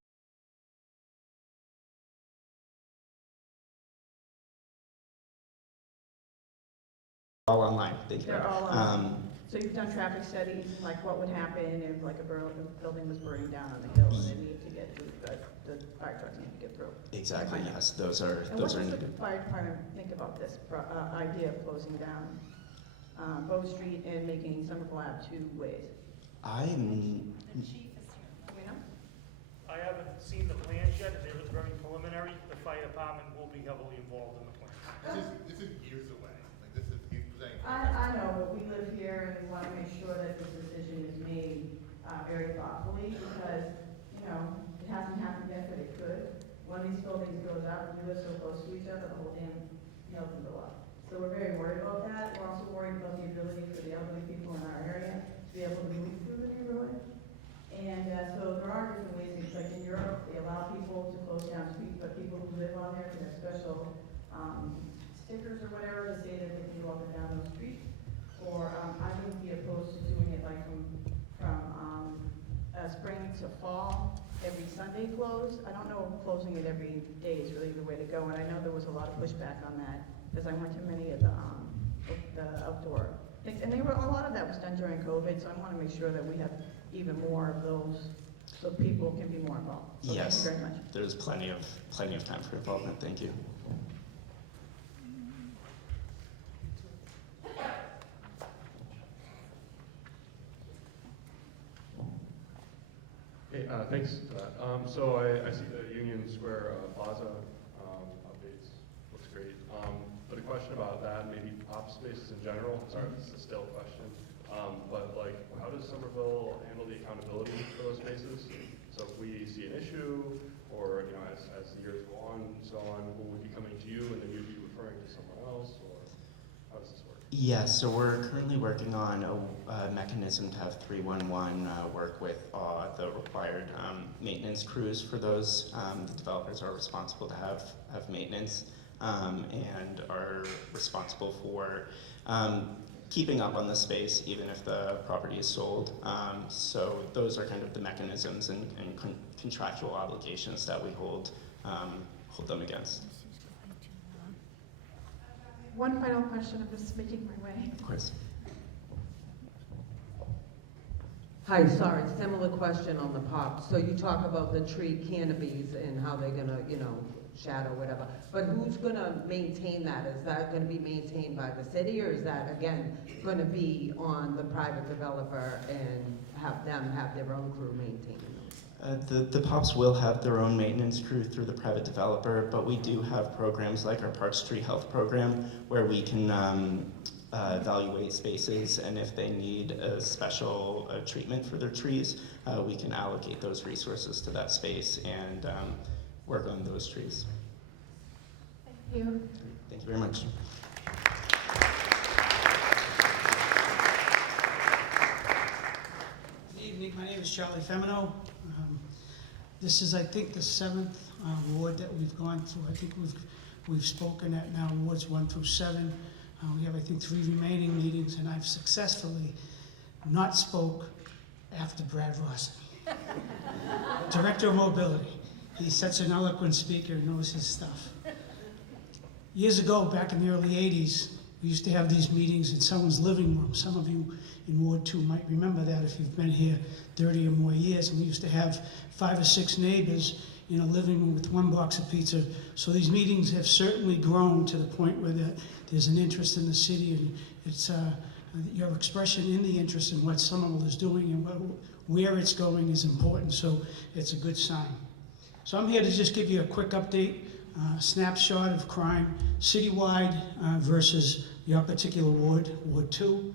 All online, thank you. They're all online. So you've done traffic studies, like what would happen if like a building was burning down on the hill and they need to get through, the fire trucks need to get through? Exactly, yes, those are And what does needed. the fire department think about this idea of closing down Bow Street and making Somerville Ave 2 ways? I haven't seen the plans yet, and it was very preliminary. The fire department will be heavily involved in the plan. This is years away. Like this is, he's saying. I know, but we live here and we want to make sure that this decision is made very thoughtfully because, you know, it hasn't happened yet, but it could. One of these buildings goes up and we live so close to each other, the whole damn hill can go up. So we're very worried about that. We're also worried about the ability for the elderly people in our area to be able to move through the neighborhood. And so there are different ways, it's like in Europe, they allow people to close down streets, but people who live on there can have special stickers or whatever to say that they can go up and down those streets. Or I wouldn't be opposed to doing it like from spring to fall, every Sunday close. I don't know if closing it every day is really the way to go, and I know there was a lot of pushback on that because I went to many of the outdoor things, and a lot of that was done during COVID, so I want to make sure that we have even more of those so people can be more involved. So Yes, thank you very much. there's plenty of time for involvement, thank you. Hey, thanks for that. So I see the Union Square Plaza updates, looks great. But a question about that, maybe pop spaces in general, sorry if this is a still question, but like, how does Somerville handle the accountability for those spaces? So if we see an issue, or you know, as the years go on and so on, will we be coming to you and then you'd be referring to someone else, or how does this work? Yes, so we're currently working on a mechanism to have 311 work with the required maintenance crews for those. The developers are responsible to have maintenance and are responsible for keeping up on the space even if the property is sold. So those are kind of the mechanisms and contractual obligations that we hold hold them against. One final question, I'm just making my way. Of course. Hi, sorry, similar question on the pop. So you talk about the tree canopies and how they're gonna, shadow, whatever. But who's gonna maintain that? Is that gonna be maintained by the city, or is that, again, gonna be on the private developer and have them have their own crew maintaining them? The POPs will have their own maintenance crew through the private developer, but we do have programs like our Parks Tree Health program where we can evaluate spaces, and if they need a special treatment for their trees, we can allocate those resources to that space and work on those trees. Thank you. Thank you very much. Good evening, my name is Charlie Femino. This is, I think, the 7th ward that we've gone through. I think we've spoken at now wards 1 through 7. We have, I think, 3 remaining meetings, and I've successfully not spoke after Brad Ross, Director of Mobility. He's such an eloquent speaker and knows his stuff. Years ago, back in the early 80s, we used to have these meetings in someone's living room. Some of you in Ward 2 might remember that if you've been here 30 or more years. And we used to have 5 or 6 neighbors in a living room with 1 box of pizza. So these meetings have certainly grown to the point where there's an interest in the city, and it's your expression in the interest in what Somerville is doing and where it's going is important, so it's a good sign. So I'm here to just give you a quick update, snapshot of crime citywide versus your particular ward, Ward 2.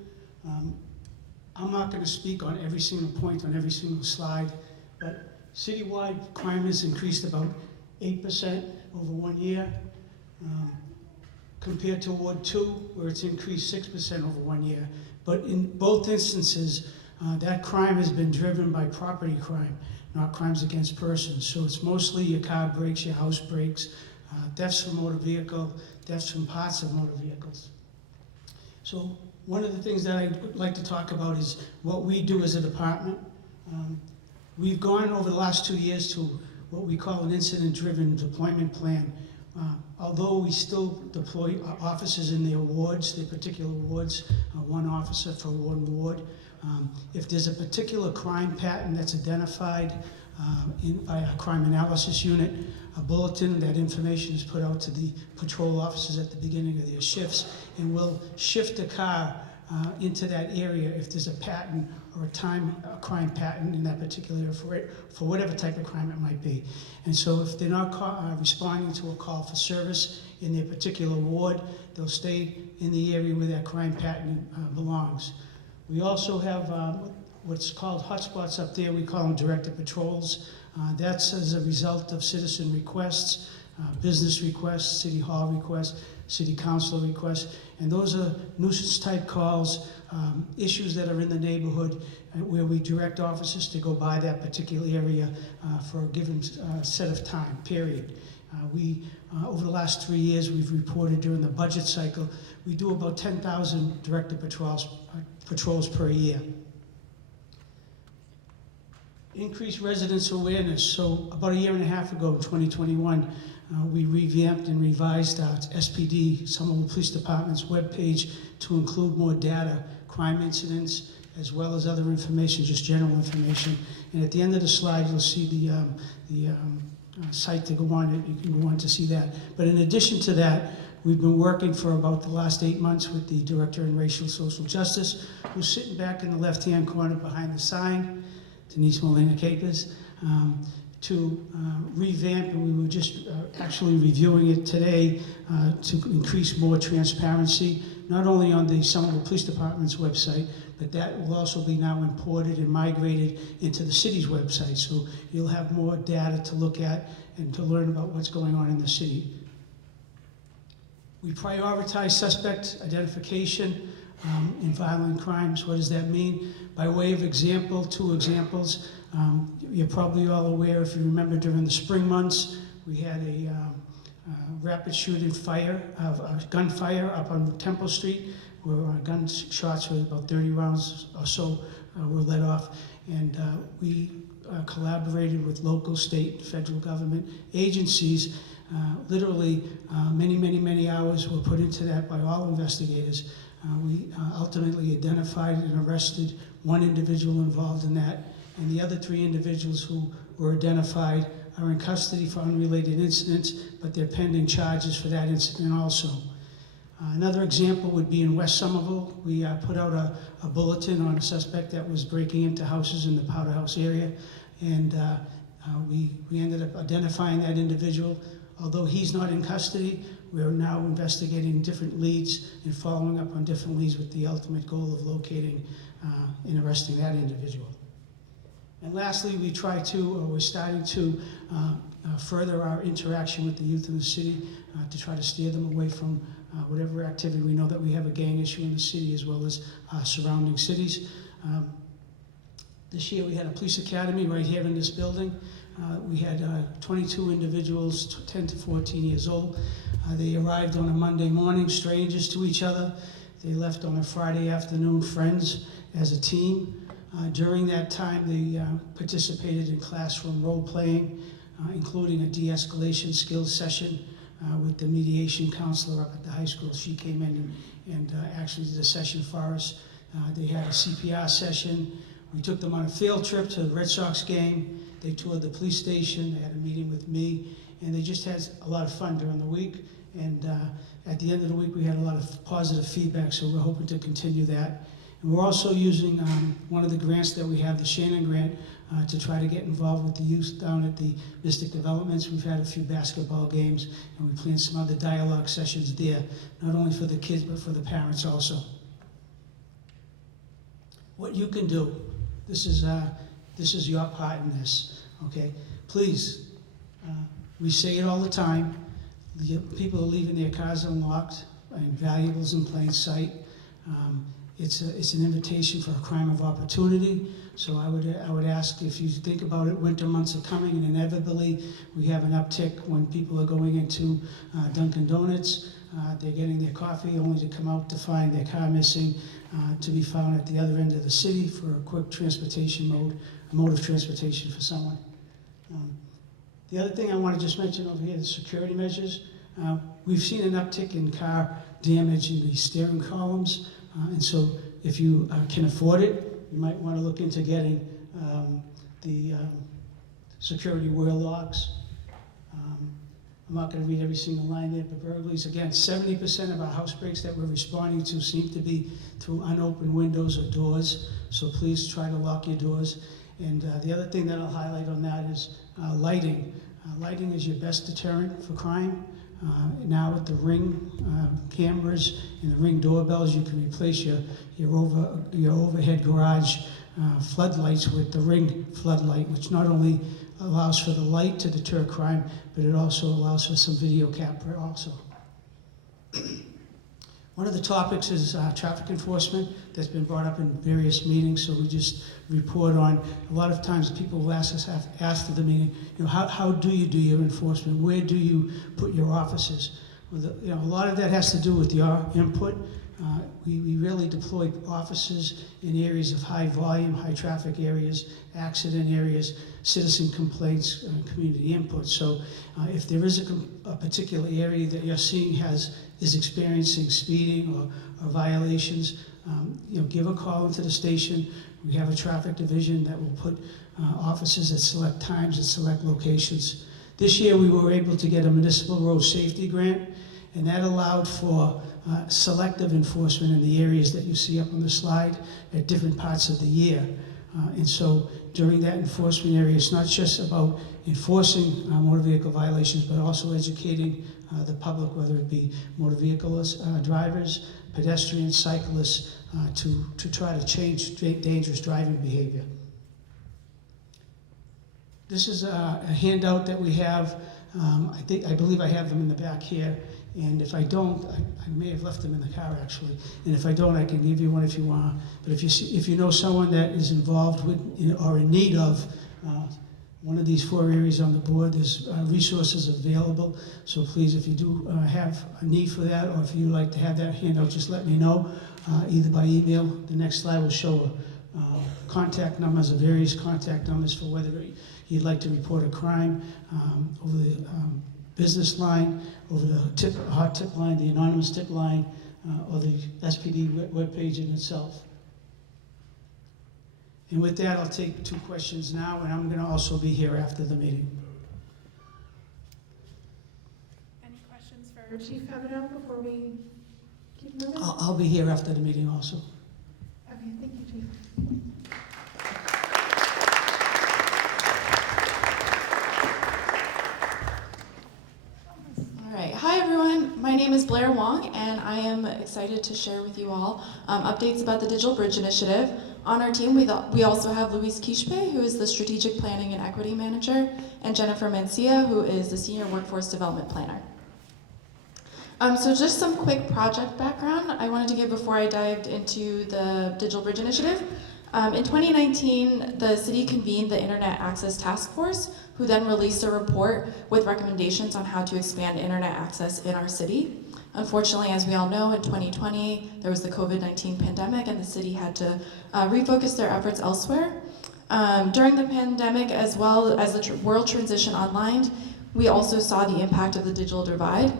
I'm not going to speak on every single point on every single slide, but citywide crime has increased about 8% over 1 year, compared to Ward 2, where it's increased 6% over 1 year. But in both instances, that crime has been driven by property crime, not crimes against persons. So it's mostly your car breaks, your house breaks, thefts from motor vehicle, thefts from parts of motor vehicles. So one of the things that I'd like to talk about is what we do as a department. We've gone over the last 2 years to what we call an incident-driven deployment plan. Although we still deploy officers in their wards, their particular wards, 1 officer for 1 ward. If there's a particular crime pattern that's identified by a crime analysis unit, a bulletin, that information is put out to the patrol officers at the beginning of their shifts, and we'll shift the car into that area if there's a pattern or a crime pattern in that particular area for whatever type of crime it might be. And so if they're not responding to a call for service in their particular ward, they'll stay in the area where that crime pattern belongs. We also have what's called hotspots up there. We call them directed patrols. That's as a result of citizen requests, business requests, city hall requests, city council requests, and those are nuisance type calls, issues that are in the neighborhood where we direct officers to go by that particular area for a given set of time, period. Over the last 3 years, we've reported during the budget cycle, we do about 10,000 directed patrols per year. Increased residents' awareness. So about 1.5 years ago, in 2021, we revamped and revised our SPD, Somerville Police Department's webpage, to include more data, crime incidents, as well as other information, just general information. And at the end of the slide, you'll see the site to go on. You can go on to see that. But in addition to that, we've been working for about the last 8 months with the Director in Racial Social Justice, who's sitting back in the left-hand corner behind the sign, Denise Molina Capers, to revamp, and we were just actually reviewing it today to increase more transparency, not only on the Somerville Police Department's website, but that will also be now imported and migrated into the city's website. So you'll have more data to look at and to learn about what's going on in the city. We prioritize suspect identification in violent crimes. What does that mean? By way of example, 2 examples. You're probably all aware, if you remember, during the spring months, we had a rapid shooting gunfire up on Temple Street, where gunshots with about 30 rounds or so were let off. And we collaborated with local, state, and federal government agencies. Literally, many hours were put into that by all investigators. We ultimately identified and arrested one individual involved in that, and the other 3 individuals who were identified are in custody for unrelated incidents, but they're pending charges for that incident also. Another example would be in West Somerville. We put out a bulletin on a suspect that was breaking into houses in the Powder House area, and we ended up identifying that individual. Although he's not in custody, we're now investigating different leads and following up on different leads with the ultimate goal of locating and arresting that individual. And lastly, we're starting to further our interaction with the youth in the city to try to steer them away from whatever activity. We know that we have a gang issue in the city as well as surrounding cities. This year we had a police academy right here in this building. We had 22 individuals, 10 to 14 years old. They arrived on a Monday morning, strangers to each other. They left on a Friday afternoon, friends as a team. During that time, they participated in classroom role-playing, including a de-escalation skills session with the mediation counselor up at the high school. She came in and actually did a session for us. They had a CPR session. We took them on a field trip to the Red Sox game. They toured the police station. They had a meeting with me, and they just had a lot of fun during the week. And at the end of the week, we had a lot of positive feedback, so we're hoping to continue that. And we're also using one of the grants that we have, the Shannon Grant, to try to get involved with the youth down at the Mystic Developments. We've had a few basketball games, and we plan some other dialogue sessions there, not only for the kids, but for the parents also. What you can do, this is your part in this, okay? Please, we say it all the time, the people are leaving their cars unlocked and valuables in plain sight. It's an invitation for a crime of opportunity. So I would ask, if you think about it, winter months are coming, and inevitably we have an uptick when people are going into Dunkin' Donuts. They're getting their coffee only to come out to find their car missing, to be found at the other end of the city for a quick transportation mode of transportation for someone. The other thing I want to just mention over here is security measures. We've seen an uptick in car damage in the steering columns. And so if you can afford it, you might want to look into getting the security wheel locks. I'm not going to read every single line there, but burglaries, again, 70% of our house breaks that we're responding to seem to be through unopened windows or doors, so please try to lock your doors. And the other thing that I'll highlight on that is lighting. Lighting is your best deterrent for crime. Now with the Ring cameras and the Ring doorbells, you can replace your overhead garage floodlights with the Ring floodlight, which not only allows for the light to deter crime, but it also allows for some video capture also. One of the topics is traffic enforcement that's been brought up in various meetings, so we just report on. A lot of times people will ask us after the meeting, how do you do your enforcement? Where do you put your officers? Well, a lot of that has to do with your input. We really deploy officers in areas of high volume, high traffic areas, accident areas, citizen complaints, community input. So if there is a particular area that you're seeing is experiencing speeding or violations, give a call into the station. We have a traffic division that will put officers at select times at select locations. This year we were able to get a municipal road safety grant, and that allowed for selective enforcement in the areas that you see up on the slide at different parts of the year. And so during that enforcement area, it's not just about enforcing motor vehicle violations, but also educating the public, whether it be motor vehicle drivers, pedestrians, cyclists, to try to change dangerous driving behavior. This is a handout that we have. I believe I have them in the back here. And if I don't, I may have left them in the car actually. And if I don't, I can give you one if you want. But if you know someone that is involved with or in need of one of these 4 areas on the board, there's resources available. So please, if you do have a need for that, or if you'd like to have that handout, just let me know, either by email. The next slide will show contact numbers, or various contact numbers for whether you'd like to report a crime, over the business line, over the hot tip line, the anonymous tip line, or the SPD webpage in itself. And with that, I'll take 2 questions now, and I'm going to also be here after the meeting. Any questions for Chief Pavino before we keep moving? I'll be here after the meeting also. Okay, thank you, Chief. All right. Hi, everyone. My name is Blair Wong, and I am excited to share with you all updates about the Digital Bridge Initiative. On our team, we also have Luis Quispe, who is the Strategic Planning and Equity Manager, and Jennifer Mencia, who is the Senior Workforce Development Planner. So just some quick project background I wanted to give before I dived into the Digital Bridge Initiative. In 2019, the city convened the Internet Access Task Force, who then released a report with recommendations on how to expand internet access in our city. Unfortunately, as we all know, in 2020, there was the COVID-19 pandemic and the city had to refocus their efforts elsewhere. During the pandemic, as well as the world transition online, we also saw the impact of the digital divide.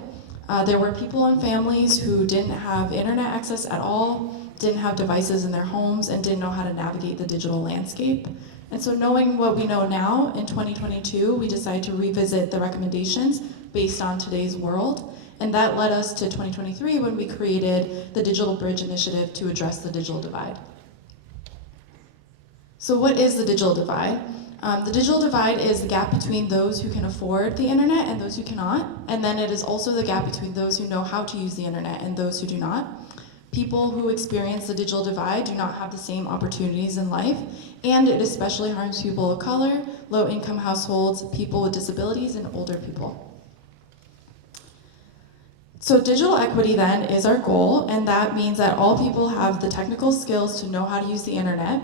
There were people and families who didn't have internet access at all, didn't have devices in their homes, and didn't know how to navigate the digital landscape. And so knowing what we know now, in 2022, we decided to revisit the recommendations based on today's world. And that led us to 2023 when we created the Digital Bridge Initiative to address the digital divide. So what is the digital divide? The digital divide is the gap between those who can afford the internet and those who cannot. And then it is also the gap between those who know how to use the internet and those who do not. People who experience the digital divide do not have the same opportunities in life, and it especially harms people of color, low-income households, people with disabilities, and older people. So digital equity then is our goal, and that means that all people have the technical skills to know how to use the internet,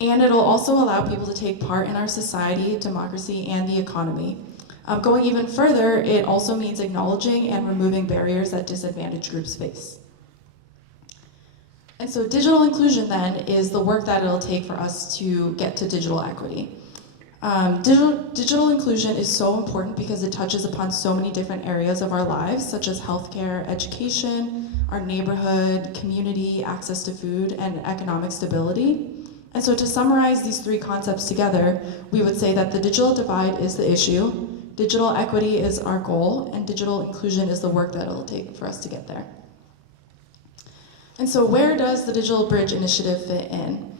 and it'll also allow people to take part in our society, democracy, and the economy. Going even further, it also means acknowledging and removing barriers that disadvantaged groups face. And so digital inclusion then is the work that it'll take for us to get to digital equity. Digital inclusion is so important because it touches upon so many different areas of our lives, such as healthcare, education, our neighborhood, community, access to food, and economic stability. And so to summarize these 3 concepts together, we would say that the digital divide is the issue, digital equity is our goal, and digital inclusion is the work that it'll take for us to get there. And so where does the Digital Bridge Initiative fit in?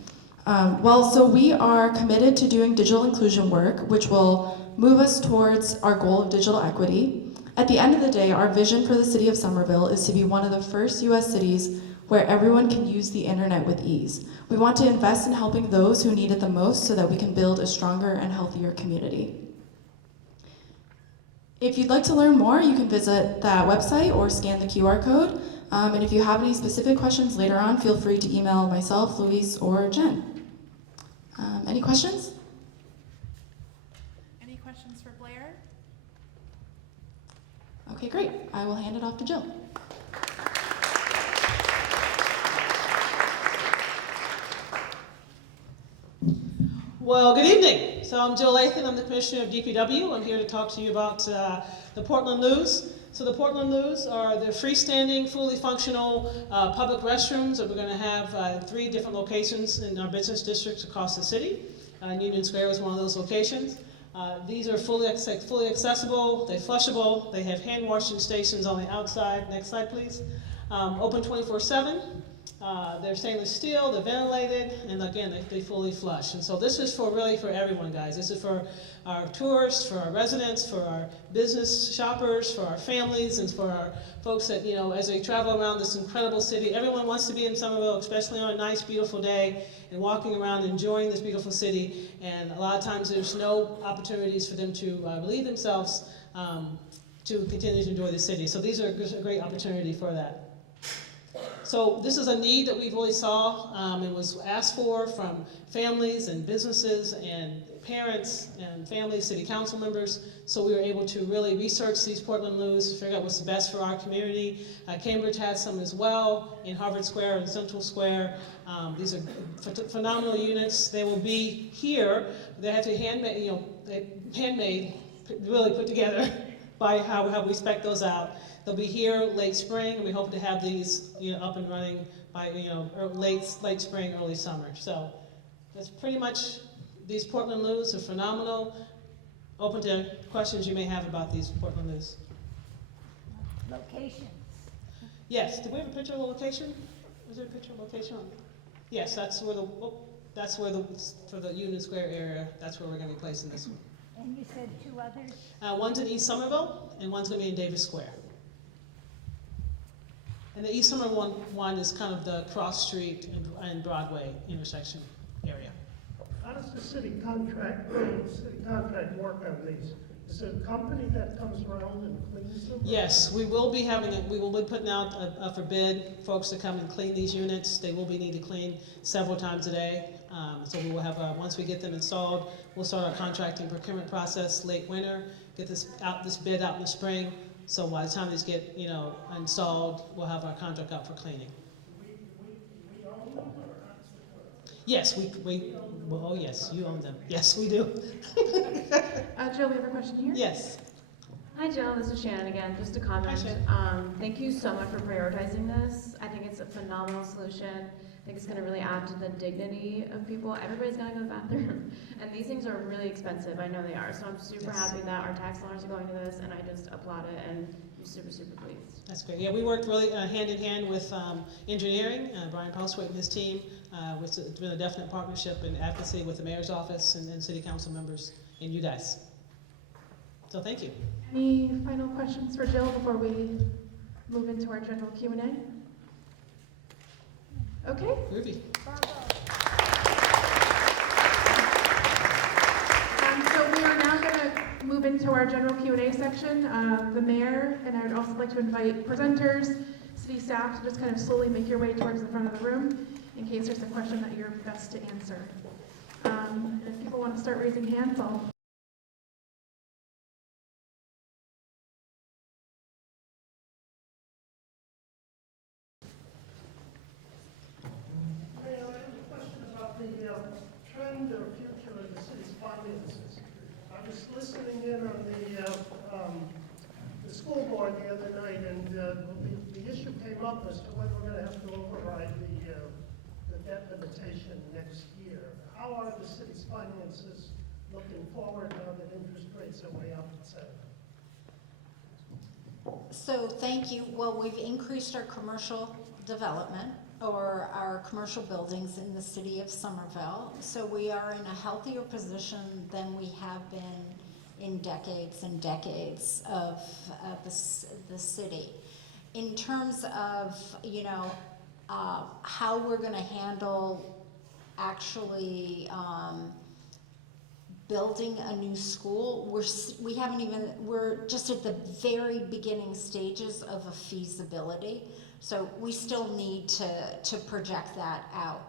So we are committed to doing digital inclusion work, which will move us towards our goal of digital equity. At the end of the day, our vision for the city of Somerville is to be one of the first US cities where everyone can use the internet with ease. We want to invest in helping those who need it the most so that we can build a stronger and healthier community. If you'd like to learn more, you can visit that website or scan the QR code. And if you have any specific questions later on, feel free to email myself, Luis, or Jen. Any questions? Any questions for Blair? Okay, great. I will hand it off to Jill. Well, good evening. So I'm Jill Lathan. I'm the Commissioner of DPW. I'm here to talk to you about the Portland Loos. So the Portland Loos are the freestanding, fully functional public restrooms that we're going to have 3 different locations in our business districts across the city. Union Square is one of those locations. These are fully accessible, they're flushable, they have hand washing stations on the outside. Next slide, please. Open 24/7. They're stainless steel, they're ventilated, and again, they fully flush. And so this is really for everyone, guys. This is for our tourists, for our residents, for our business shoppers, for our families, and for our folks that, as they travel around this incredible city. Everyone wants to be in Somerville, especially on a nice, beautiful day, and walking around enjoying this beautiful city. And a lot of times there's no opportunities for them to relieve themselves to continue to enjoy the city. So these are a great opportunity for that. So this is a need that we really saw and was asked for from families and businesses, and parents and families, city council members. So we were able to really research these Portland loos, figure out what's the best for our community. Cambridge has some as well in Harvard Square and Central Square. These are phenomenal units. They will be here. They have to be handmade, really put together by how we spec those out. They'll be here late spring, and we hope to have these up and running by late spring, early summer. So that's pretty much, these Portland loos are phenomenal. Open to questions you may have about these Portland loos. Locations. Yes, do we have a picture of the location? Was there a picture of location on? Yes, that's where for the Union Square area, that's where we're gonna be placing this one. And you said 2 others? One's in East Somerville, and one's gonna be in Davis Square. And the East Somerville one is kind of the cross street and Broadway intersection area. How does the city contract work on these? Is there a company that comes around and cleans them? Yes, we will be putting out for bid, folks to come and clean these units. They will be needed to clean several times a day. So we will have, once we get them installed, we'll start our contracting procurement process late winter, get this bid out in the spring. So by the time these get, installed, we'll have our contract out for cleaning. We own them or not? Yes, oh yes, you own them. Yes, we do. Jill, we have a question here. Yes. Hi Jill, this is Shannon again, just a comment. Hi, Shannon. Thank you so much for prioritizing this. I think it's a phenomenal solution. I think it's gonna really add to the dignity of people. Everybody's gotta go to the bathroom. And these things are really expensive, I know they are. So I'm super happy that our tax dollars are going to this, and I just applaud it, and I'm super, super pleased. That's great. Yeah, we worked really hand in hand with engineering, Brian Postwaite and his team, which has been a definite partnership and advocacy with the mayor's office and city council members and you guys. So thank you. Any final questions for Jill before we move into our general Q&A? Okay. Ruby. So we are now going to move into our general Q&A section. The mayor, and I would also like to invite presenters, city staff to just kind of slowly make your way towards the front of the room in case there's a question that you're best to answer. And if people want to start raising hands, I'll Trend or future of the city's finances. I was listening in on the school board the other night, and the issue came up as to whether we're going to have to override the debt limitation next year. How are the city's finances looking forward now that interest rates are way up, et cetera? So thank you. Well, we've increased our commercial development or our commercial buildings in the city of Somerville. So we are in a healthier position than we have been in decades and decades of the city. In terms of, how we're gonna handle actually building a new school, we're just at the very beginning stages of a feasibility. So we still need to project that out.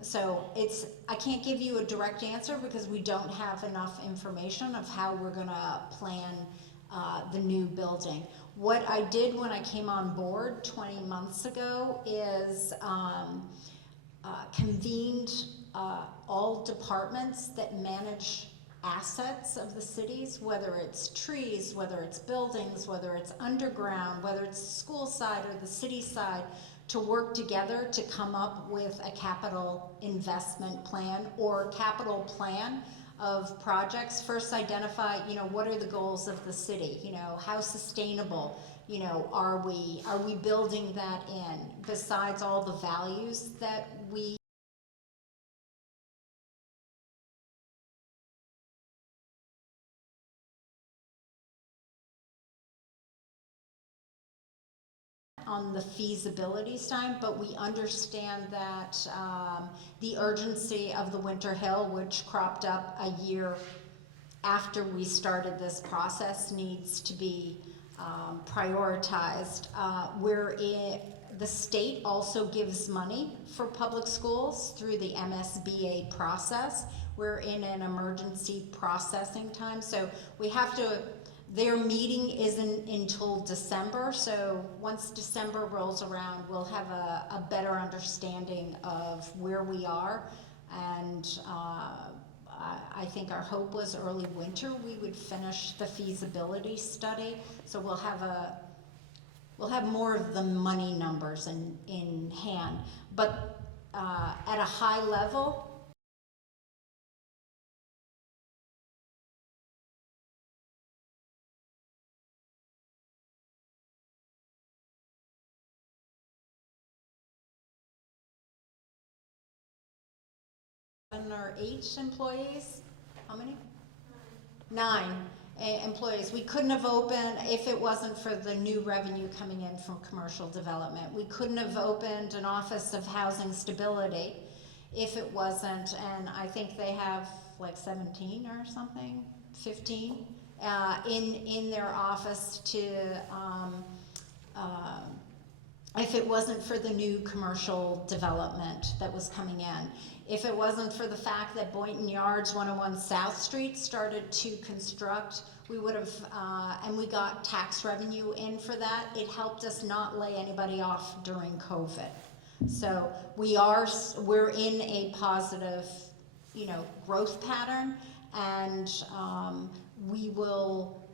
So I can't give you a direct answer because we don't have enough information of how we're gonna plan the new building. What I did when I came on board 20 months ago is convened all departments that manage assets of the cities, whether it's trees, whether it's buildings, whether it's underground, whether it's the school side or the city side, to work together to come up with a capital investment plan or capital plan of projects. First identify, what are the goals of the city? How sustainable, are we building that in, besides all the values that we on the feasibility side, but we understand that the urgency of the Winter Hill, which cropped up a year after we started this process, needs to be prioritized. The state also gives money for public schools through the MSBA process. we're in an emergency processing time, so we have to, their meeting isn't until December, so once December rolls around, we'll have a better understanding of where we are, and I think our hope was early winter we would finish the feasibility study, so we'll have more of the money numbers in hand. But at a high level, or 8 employees, how many? 9 employees. We couldn't have opened, if it wasn't for the new revenue coming in from commercial development, we couldn't have opened an Office of Housing Stability if it wasn't, and I think they have like 17 or something, 15 in their office to, if it wasn't for the new commercial development that was coming in. If it wasn't for the fact that Boynton Yards 101 South Street started to construct, we would have, and we got tax revenue in for that, it helped us not lay anybody off during COVID. So we're in a positive, growth pattern, and we will,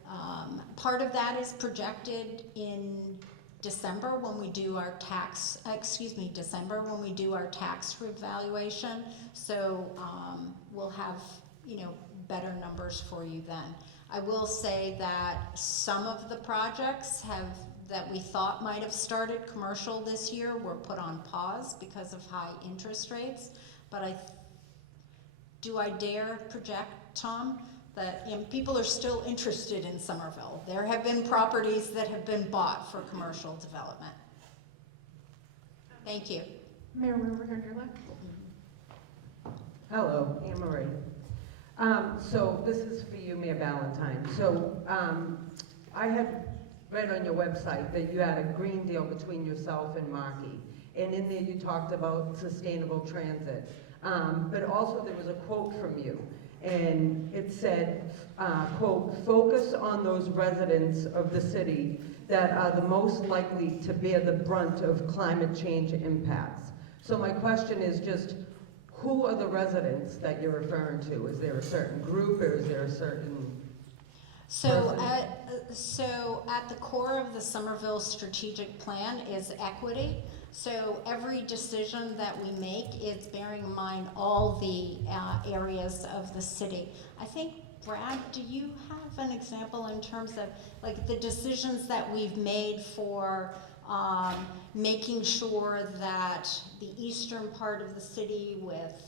part of that is projected in December when we do our tax, December when we do our tax revaluation. So we'll have, better numbers for you then. I will say that some of the projects that we thought might have started commercial this year were put on pause because of high interest rates. But do I dare project, Tom, that people are still interested in Somerville? There have been properties that have been bought for commercial development. Thank you. Mayor, we're over here on your left. Hello, Anne Marie. So this is for you, Mayor Valentine. So I had read on your website that you had a green deal between yourself and Markey. And in there you talked about sustainable transit. But also there was a quote from you. And it said, quote, "Focus on those residents of the city that are the most likely to bear the brunt of climate change impacts." So my question is just, who are the residents that you're referring to? Is there a certain group, or is there a certain So at the core of the Somerville strategic plan is equity. So every decision that we make is bearing in mind all the areas of the city. I think, Brad, do you have an example in terms of like the decisions that we've made for making sure that the eastern part of the city with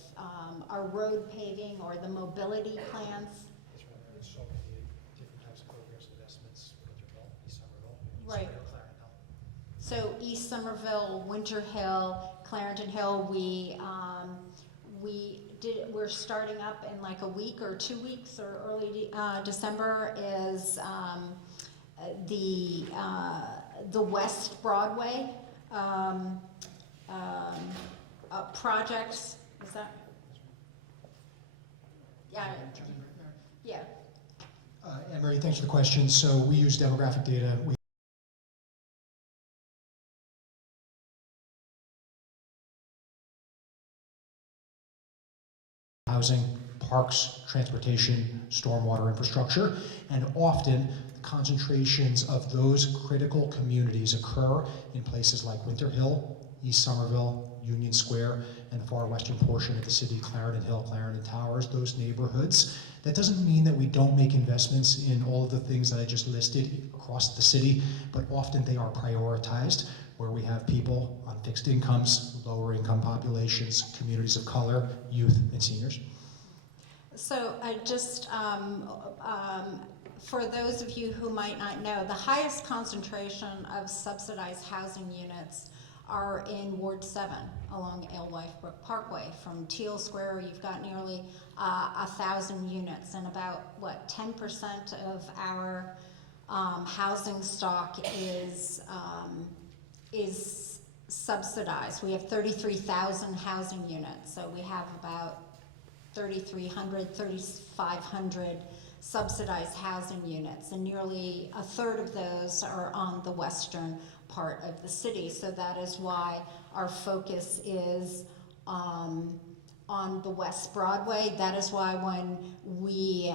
our road paving or the mobility plans? There's so many different types of programs, investments, Winter Hill, East Somerville, Right. Clarendon. So East Somerville, Winter Hill, Clarendon Hill, we're starting up in like a week or 2 weeks or early December is the West Broadway projects. Is that? Yeah. Anne Marie, thanks for the question. So we use demographic data. Housing, parks, transportation, stormwater infrastructure, and often concentrations of those critical communities occur in places like Winter Hill, East Somerville, Union Square, and the far western portion of the city, Clarendon Hill, Clarendon Towers, those neighborhoods. That doesn't mean that we don't make investments in all of the things that I just listed across the city, but often they are prioritized where we have people on fixed incomes, lower income populations, communities of color, youth, and seniors. So I just, for those of you who might not know, the highest concentration of subsidized housing units are in Ward 7 along Alewife Brook Parkway. From Teal Square, you've got nearly 1,000 units, and about, 10% of our housing stock is subsidized. We have 33,000 housing units, so we have about 3,300, 3,500 subsidized housing units, and nearly a third of those are on the western part of the city. So that is why our focus is on the West Broadway. That is why when we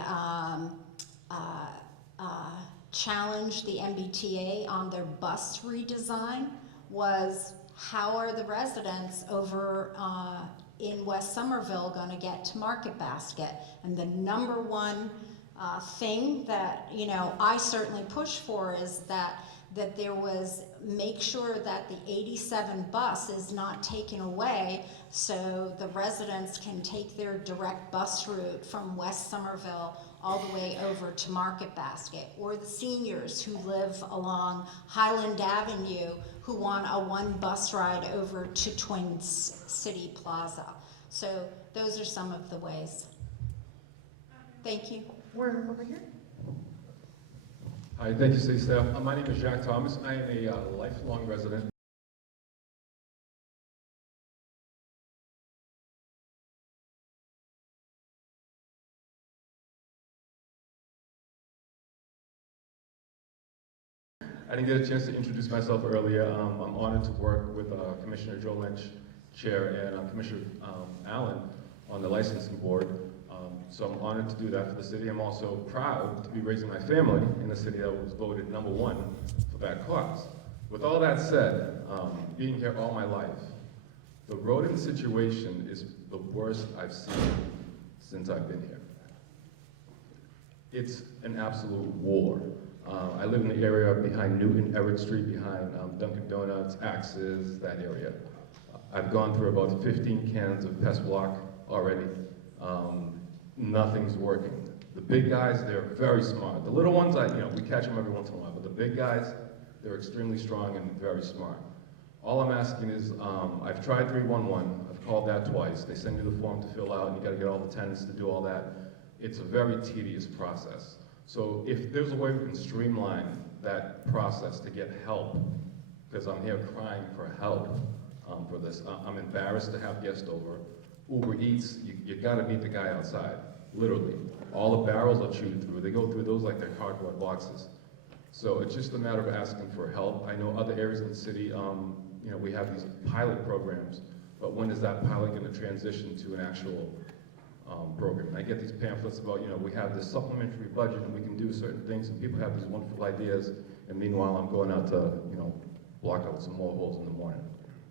challenged the MBTA on their bus redesign was, how are the residents over in West Somerville going to get to Market Basket? And the number one thing that, you know, I certainly push for is that there was, make sure that the 87 bus is not taken away so the residents can take their direct bus route from West Somerville all the way over to Market Basket, or the seniors who live along Highland Avenue who want a one bus ride over to Twin City Plaza. So those are some of the ways. Thank you. We're over here. Hi, thank you, city staff. My name is Jack Thomas. I am a lifelong resident. I didn't get a chance to introduce myself earlier. I'm honored to work with Commissioner Joe Lynch, Chair, and Commissioner Allen on the licensing board. So I'm honored to do that for the city. I'm also proud to be raising my family in a city that was voted #1 for that cause. With all that said, being here all my life, the rodent situation is the worst I've seen since I've been here. It's an absolute war. I live in the area behind Newton, Everett Street, behind Dunkin' Donuts, Axe's, that area. I've gone through about 15 cans of Pest Block already. Nothing's working. The big guys, they're very smart. The little ones, we catch them every once in a while, but the big guys, they're extremely strong and very smart. All I'm asking is, I've tried 311, I've called that twice. They send you the form to fill out, and you gotta get all the tenants to do all that. It's a very tedious process. So if there's a way we can streamline that process to get help, because I'm here crying for help for this. I'm embarrassed to have guests over. Uber Eats, you gotta meet the guy outside, literally. All the barrels are chewed through. They go through those like they're cardboard boxes. So it's just a matter of asking for help. I know other areas of the city, we have these pilot programs, but when is that pilot gonna transition to an actual program? And I get these pamphlets about, we have this supplementary budget and we can do certain things, and people have these wonderful ideas, and meanwhile I'm going out to, block out some more holes in the morning.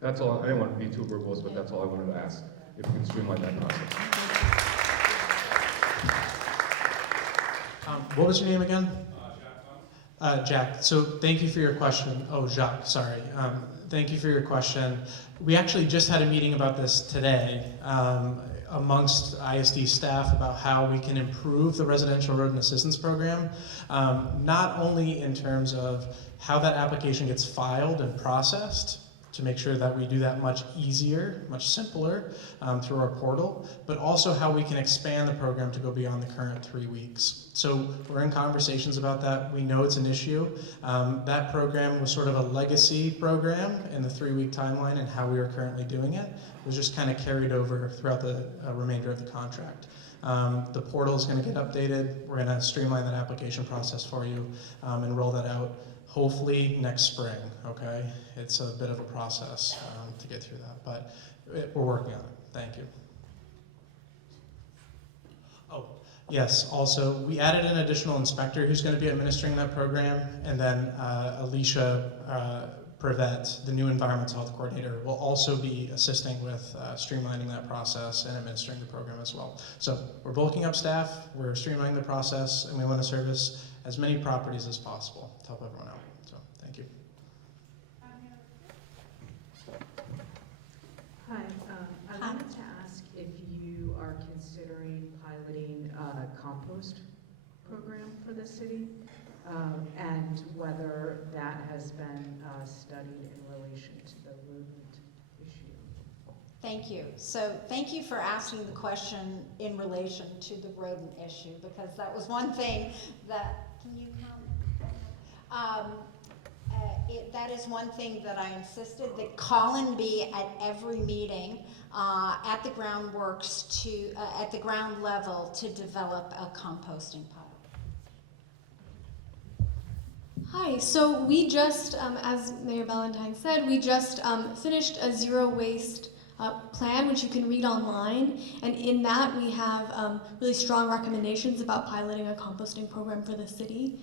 That's all. I didn't want to be too verbose, but that's all I wanted to ask, if we can streamline that process. What was your name again? Jack. So thank you for your question. Oh, Jacques, sorry. Thank you for your question. We actually just had a meeting about this today amongst ISD staff about how we can improve the residential rodent assistance program, not only in terms of how that application gets filed and processed, to make sure that we do that much easier, much simpler through our portal, but also how we can expand the program to go beyond the current 3 weeks. So we're in conversations about that. We know it's an issue. That program was sort of a legacy program in the 3-week timeline, and how we are currently doing it was just kind of carried over throughout the remainder of the contract. The portal is going to get updated. We're going to streamline that application process for you and roll that out hopefully next spring, okay? It's a bit of a process to get through that, but we're working on it. Thank you. Oh, yes, also, we added an additional inspector who's going to be administering that program, and then Alicia Prevet, the new environmental health coordinator, will also be assisting with streamlining that process and administering the program as well. So we're bulking up staff, we're streamlining the process, and we want to service as many properties as possible to help everyone out. So thank you. Hi, I wanted to ask if you are considering piloting a compost program for the city, and whether that has been studied in relation to the rodent issue. Thank you. So thank you for asking the question in relation to the rodent issue, because that was one thing that, can you comment? that is one thing that I insisted, that Colin be at every meeting, at the groundworks at the ground level to develop a composting pile. Hi, so we just, as Mayor Valentine said, we just finished a zero waste plan, which you can read online, and in that we have really strong recommendations about piloting a composting program for the city.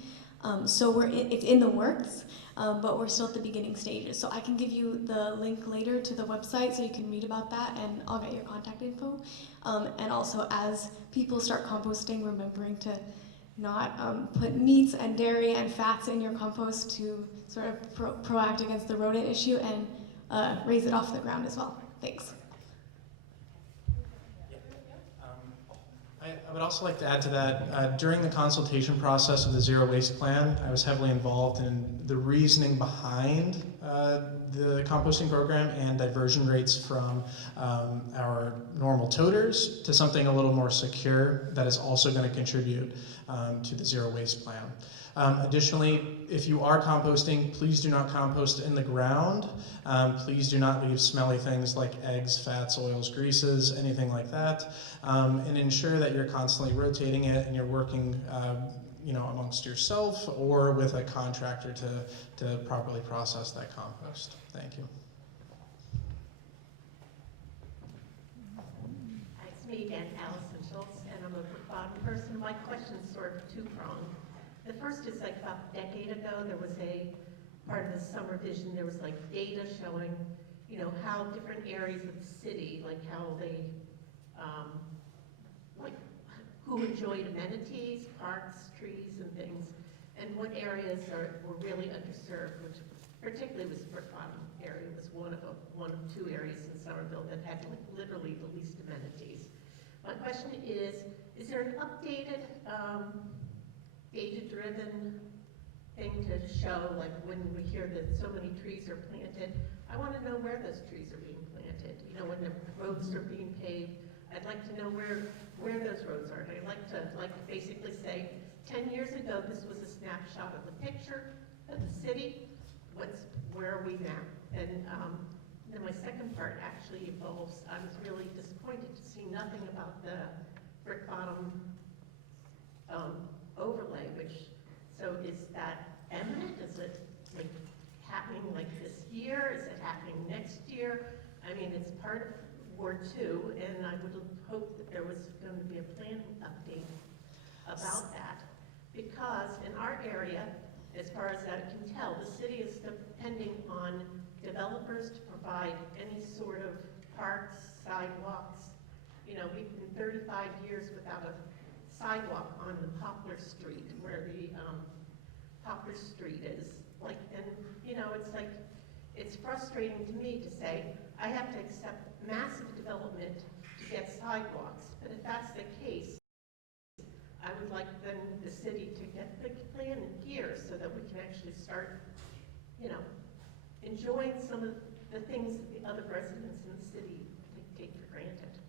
So it's in the works, but we're still at the beginning stages. So I can give you the link later to the website so you can read about that, and I'll get your contact info. And also, as people start composting, remembering to not put meats and dairy and fats in your compost to sort of proact against the rodent issue and raise it off the ground as well. Thanks. I would also like to add to that, during the consultation process of the Zero Waste Plan, I was heavily involved in the reasoning behind the composting program and diversion rates from our normal toters to something a little more secure that is also going to contribute to the Zero Waste Plan. Additionally, if you are composting, please do not compost in the ground. Please do not leave smelly things like eggs, fats, oils, greases, anything like that. And ensure that you're constantly rotating it and you're working amongst yourself or with a contractor to properly process that compost. Thank you. It's me again, Allison Schultz, and I'm a Brook Bottom person. My question's sort of two-pronged. The first is like about a decade ago, there was a part of the summer vision, there was like data showing, how different areas of the city, like how they, who enjoyed amenities, parks, trees, and things, and what areas were really underserved, which particularly was Brook Bottom area was one of two areas in Somerville that had literally the least amenities. My question is there an updated, data-driven thing to show, like when we hear that so many trees are planted? I want to know where those trees are being planted. When the roads are being paved, I'd like to know where those roads are. I'd like to basically say, 10 years ago, this was a snapshot of the picture of the city. Where are we now? And then my second part actually involves, I was really disappointed to see nothing about the Brick Bottom overlay, so is that imminent? Is it happening this year? Is it happening next year? I mean, it's part of Ward 2, and I would hope that there was going to be a planning update about that. Because in our area, as far as I can tell, the city is depending on developers to provide any sort of parks, sidewalks. We've been 35 years without a sidewalk on the Poplar Street, where the Poplar Street is. It's frustrating to me to say, I have to accept massive development to get sidewalks. But if that's the case, I would like then the city to get the plan in gear so that we can actually start, enjoying some of the things that the other residents in the city take for granted.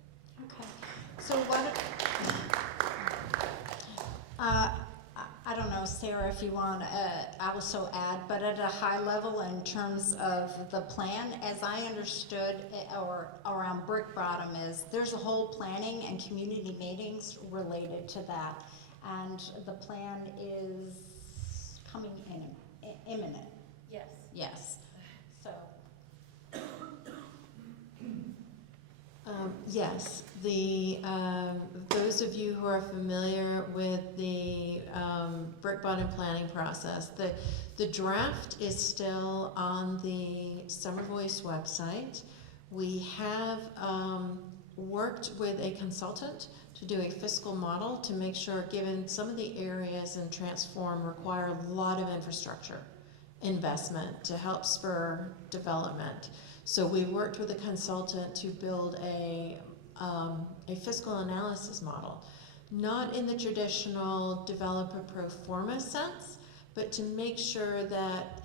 Okay. So I don't know, Sarah, if you want to also add, but at a high level in terms of the plan, as I understood, or around Brick Bottom, is there's a whole planning and community meetings related to that, and the plan is coming imminent. Yes. Yes. So. Yes, those of you who are familiar with the Brick Bottom planning process, the draft is still on the Summer Voice website. We have worked with a consultant to do a fiscal model to make sure, given some of the areas in Transform require a lot of infrastructure investment to help spur development. So we've worked with a consultant to build a fiscal analysis model, not in the traditional developer pro forma sense, but to make sure that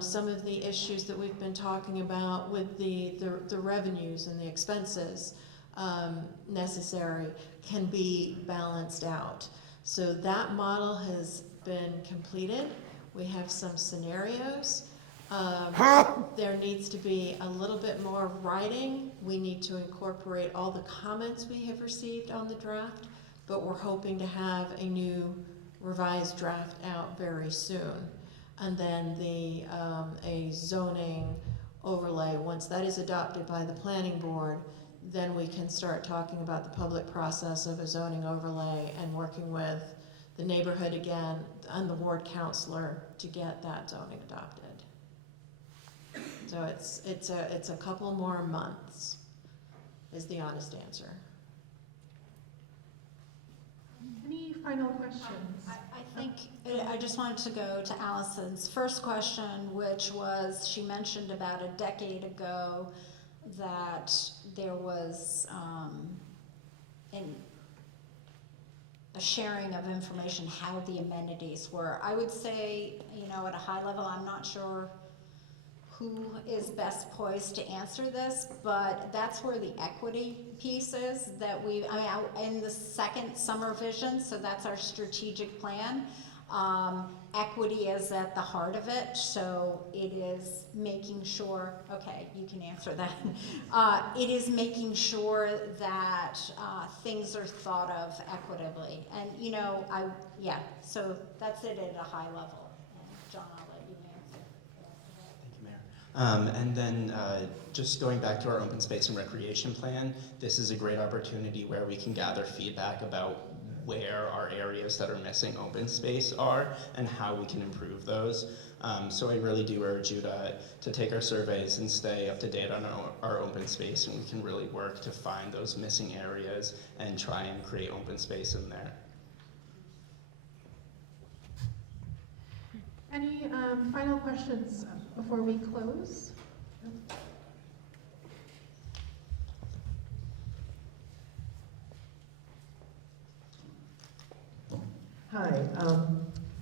some of the issues that we've been talking about with the revenues and the expenses necessary can be balanced out. So that model has been completed. We have some scenarios. There needs to be a little bit more writing. We need to incorporate all the comments we have received on the draft, but we're hoping to have a new revised draft out very soon. And then a zoning overlay, once that is adopted by the planning board, then we can start talking about the public process of a zoning overlay and working with the neighborhood again and the ward counselor to get that zoning adopted. So it's a couple more months is the honest answer. Any final questions? I think, I just wanted to go to Allison's first question, which was, she mentioned about a decade ago that there was a sharing of information, how the amenities were. I would say, at a high level, I'm not sure who is best poised to answer this, but that's where the equity piece is that in the second summer vision, so that's our strategic plan. Equity is at the heart of it, so it is making sure, okay, you can answer that. It is making sure that things are thought of equitably. And, so that's it at a high level. John, I'll let you answer. And then just going back to our open space and recreation plan, this is a great opportunity where we can gather feedback about where our areas that are missing open space are and how we can improve those. So I really do urge you to take our surveys and stay up to date on our open space, and we can really work to find those missing areas and try and create open space in there. Any final questions before we close? Hi,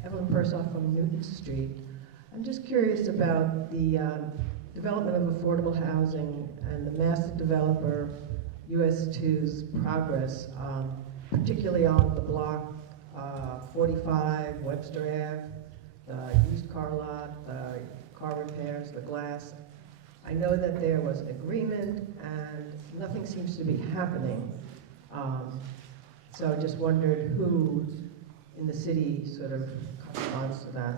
Evelyn Persoff from Newton Street. I'm just curious about the development of affordable housing and the master developer US2's progress, particularly on the block 45 Webster Ave, the used car lot, the car repairs, the glass. I know that there was agreement and nothing seems to be happening. So I just wondered who in the city sort of corresponds to that.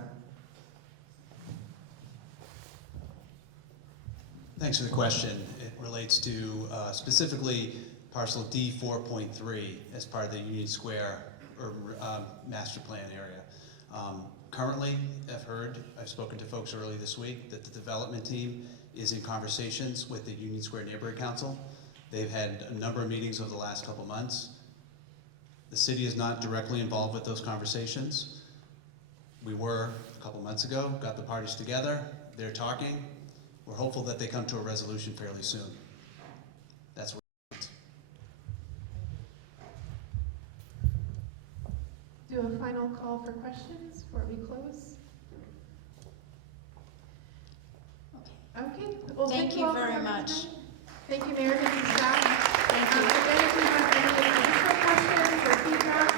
Thanks for the question. It relates to specifically parcel D 4.3 as part of the Union Square master plan area. Currently, I've spoken to folks early this week that the development team is in conversations with the Union Square Neighborhood Council. They've had a number of meetings over the last couple months. The city is not directly involved with those conversations. We were a couple months ago, got the parties together, they're talking. We're hopeful that they come to a resolution fairly soon. That's where Do a final call for questions before we close? Okay. Well, Thank you all very for much. tonight. Thank you, Mayor, thank you, staff. Thank you. Again, if you have any additional questions or feedback,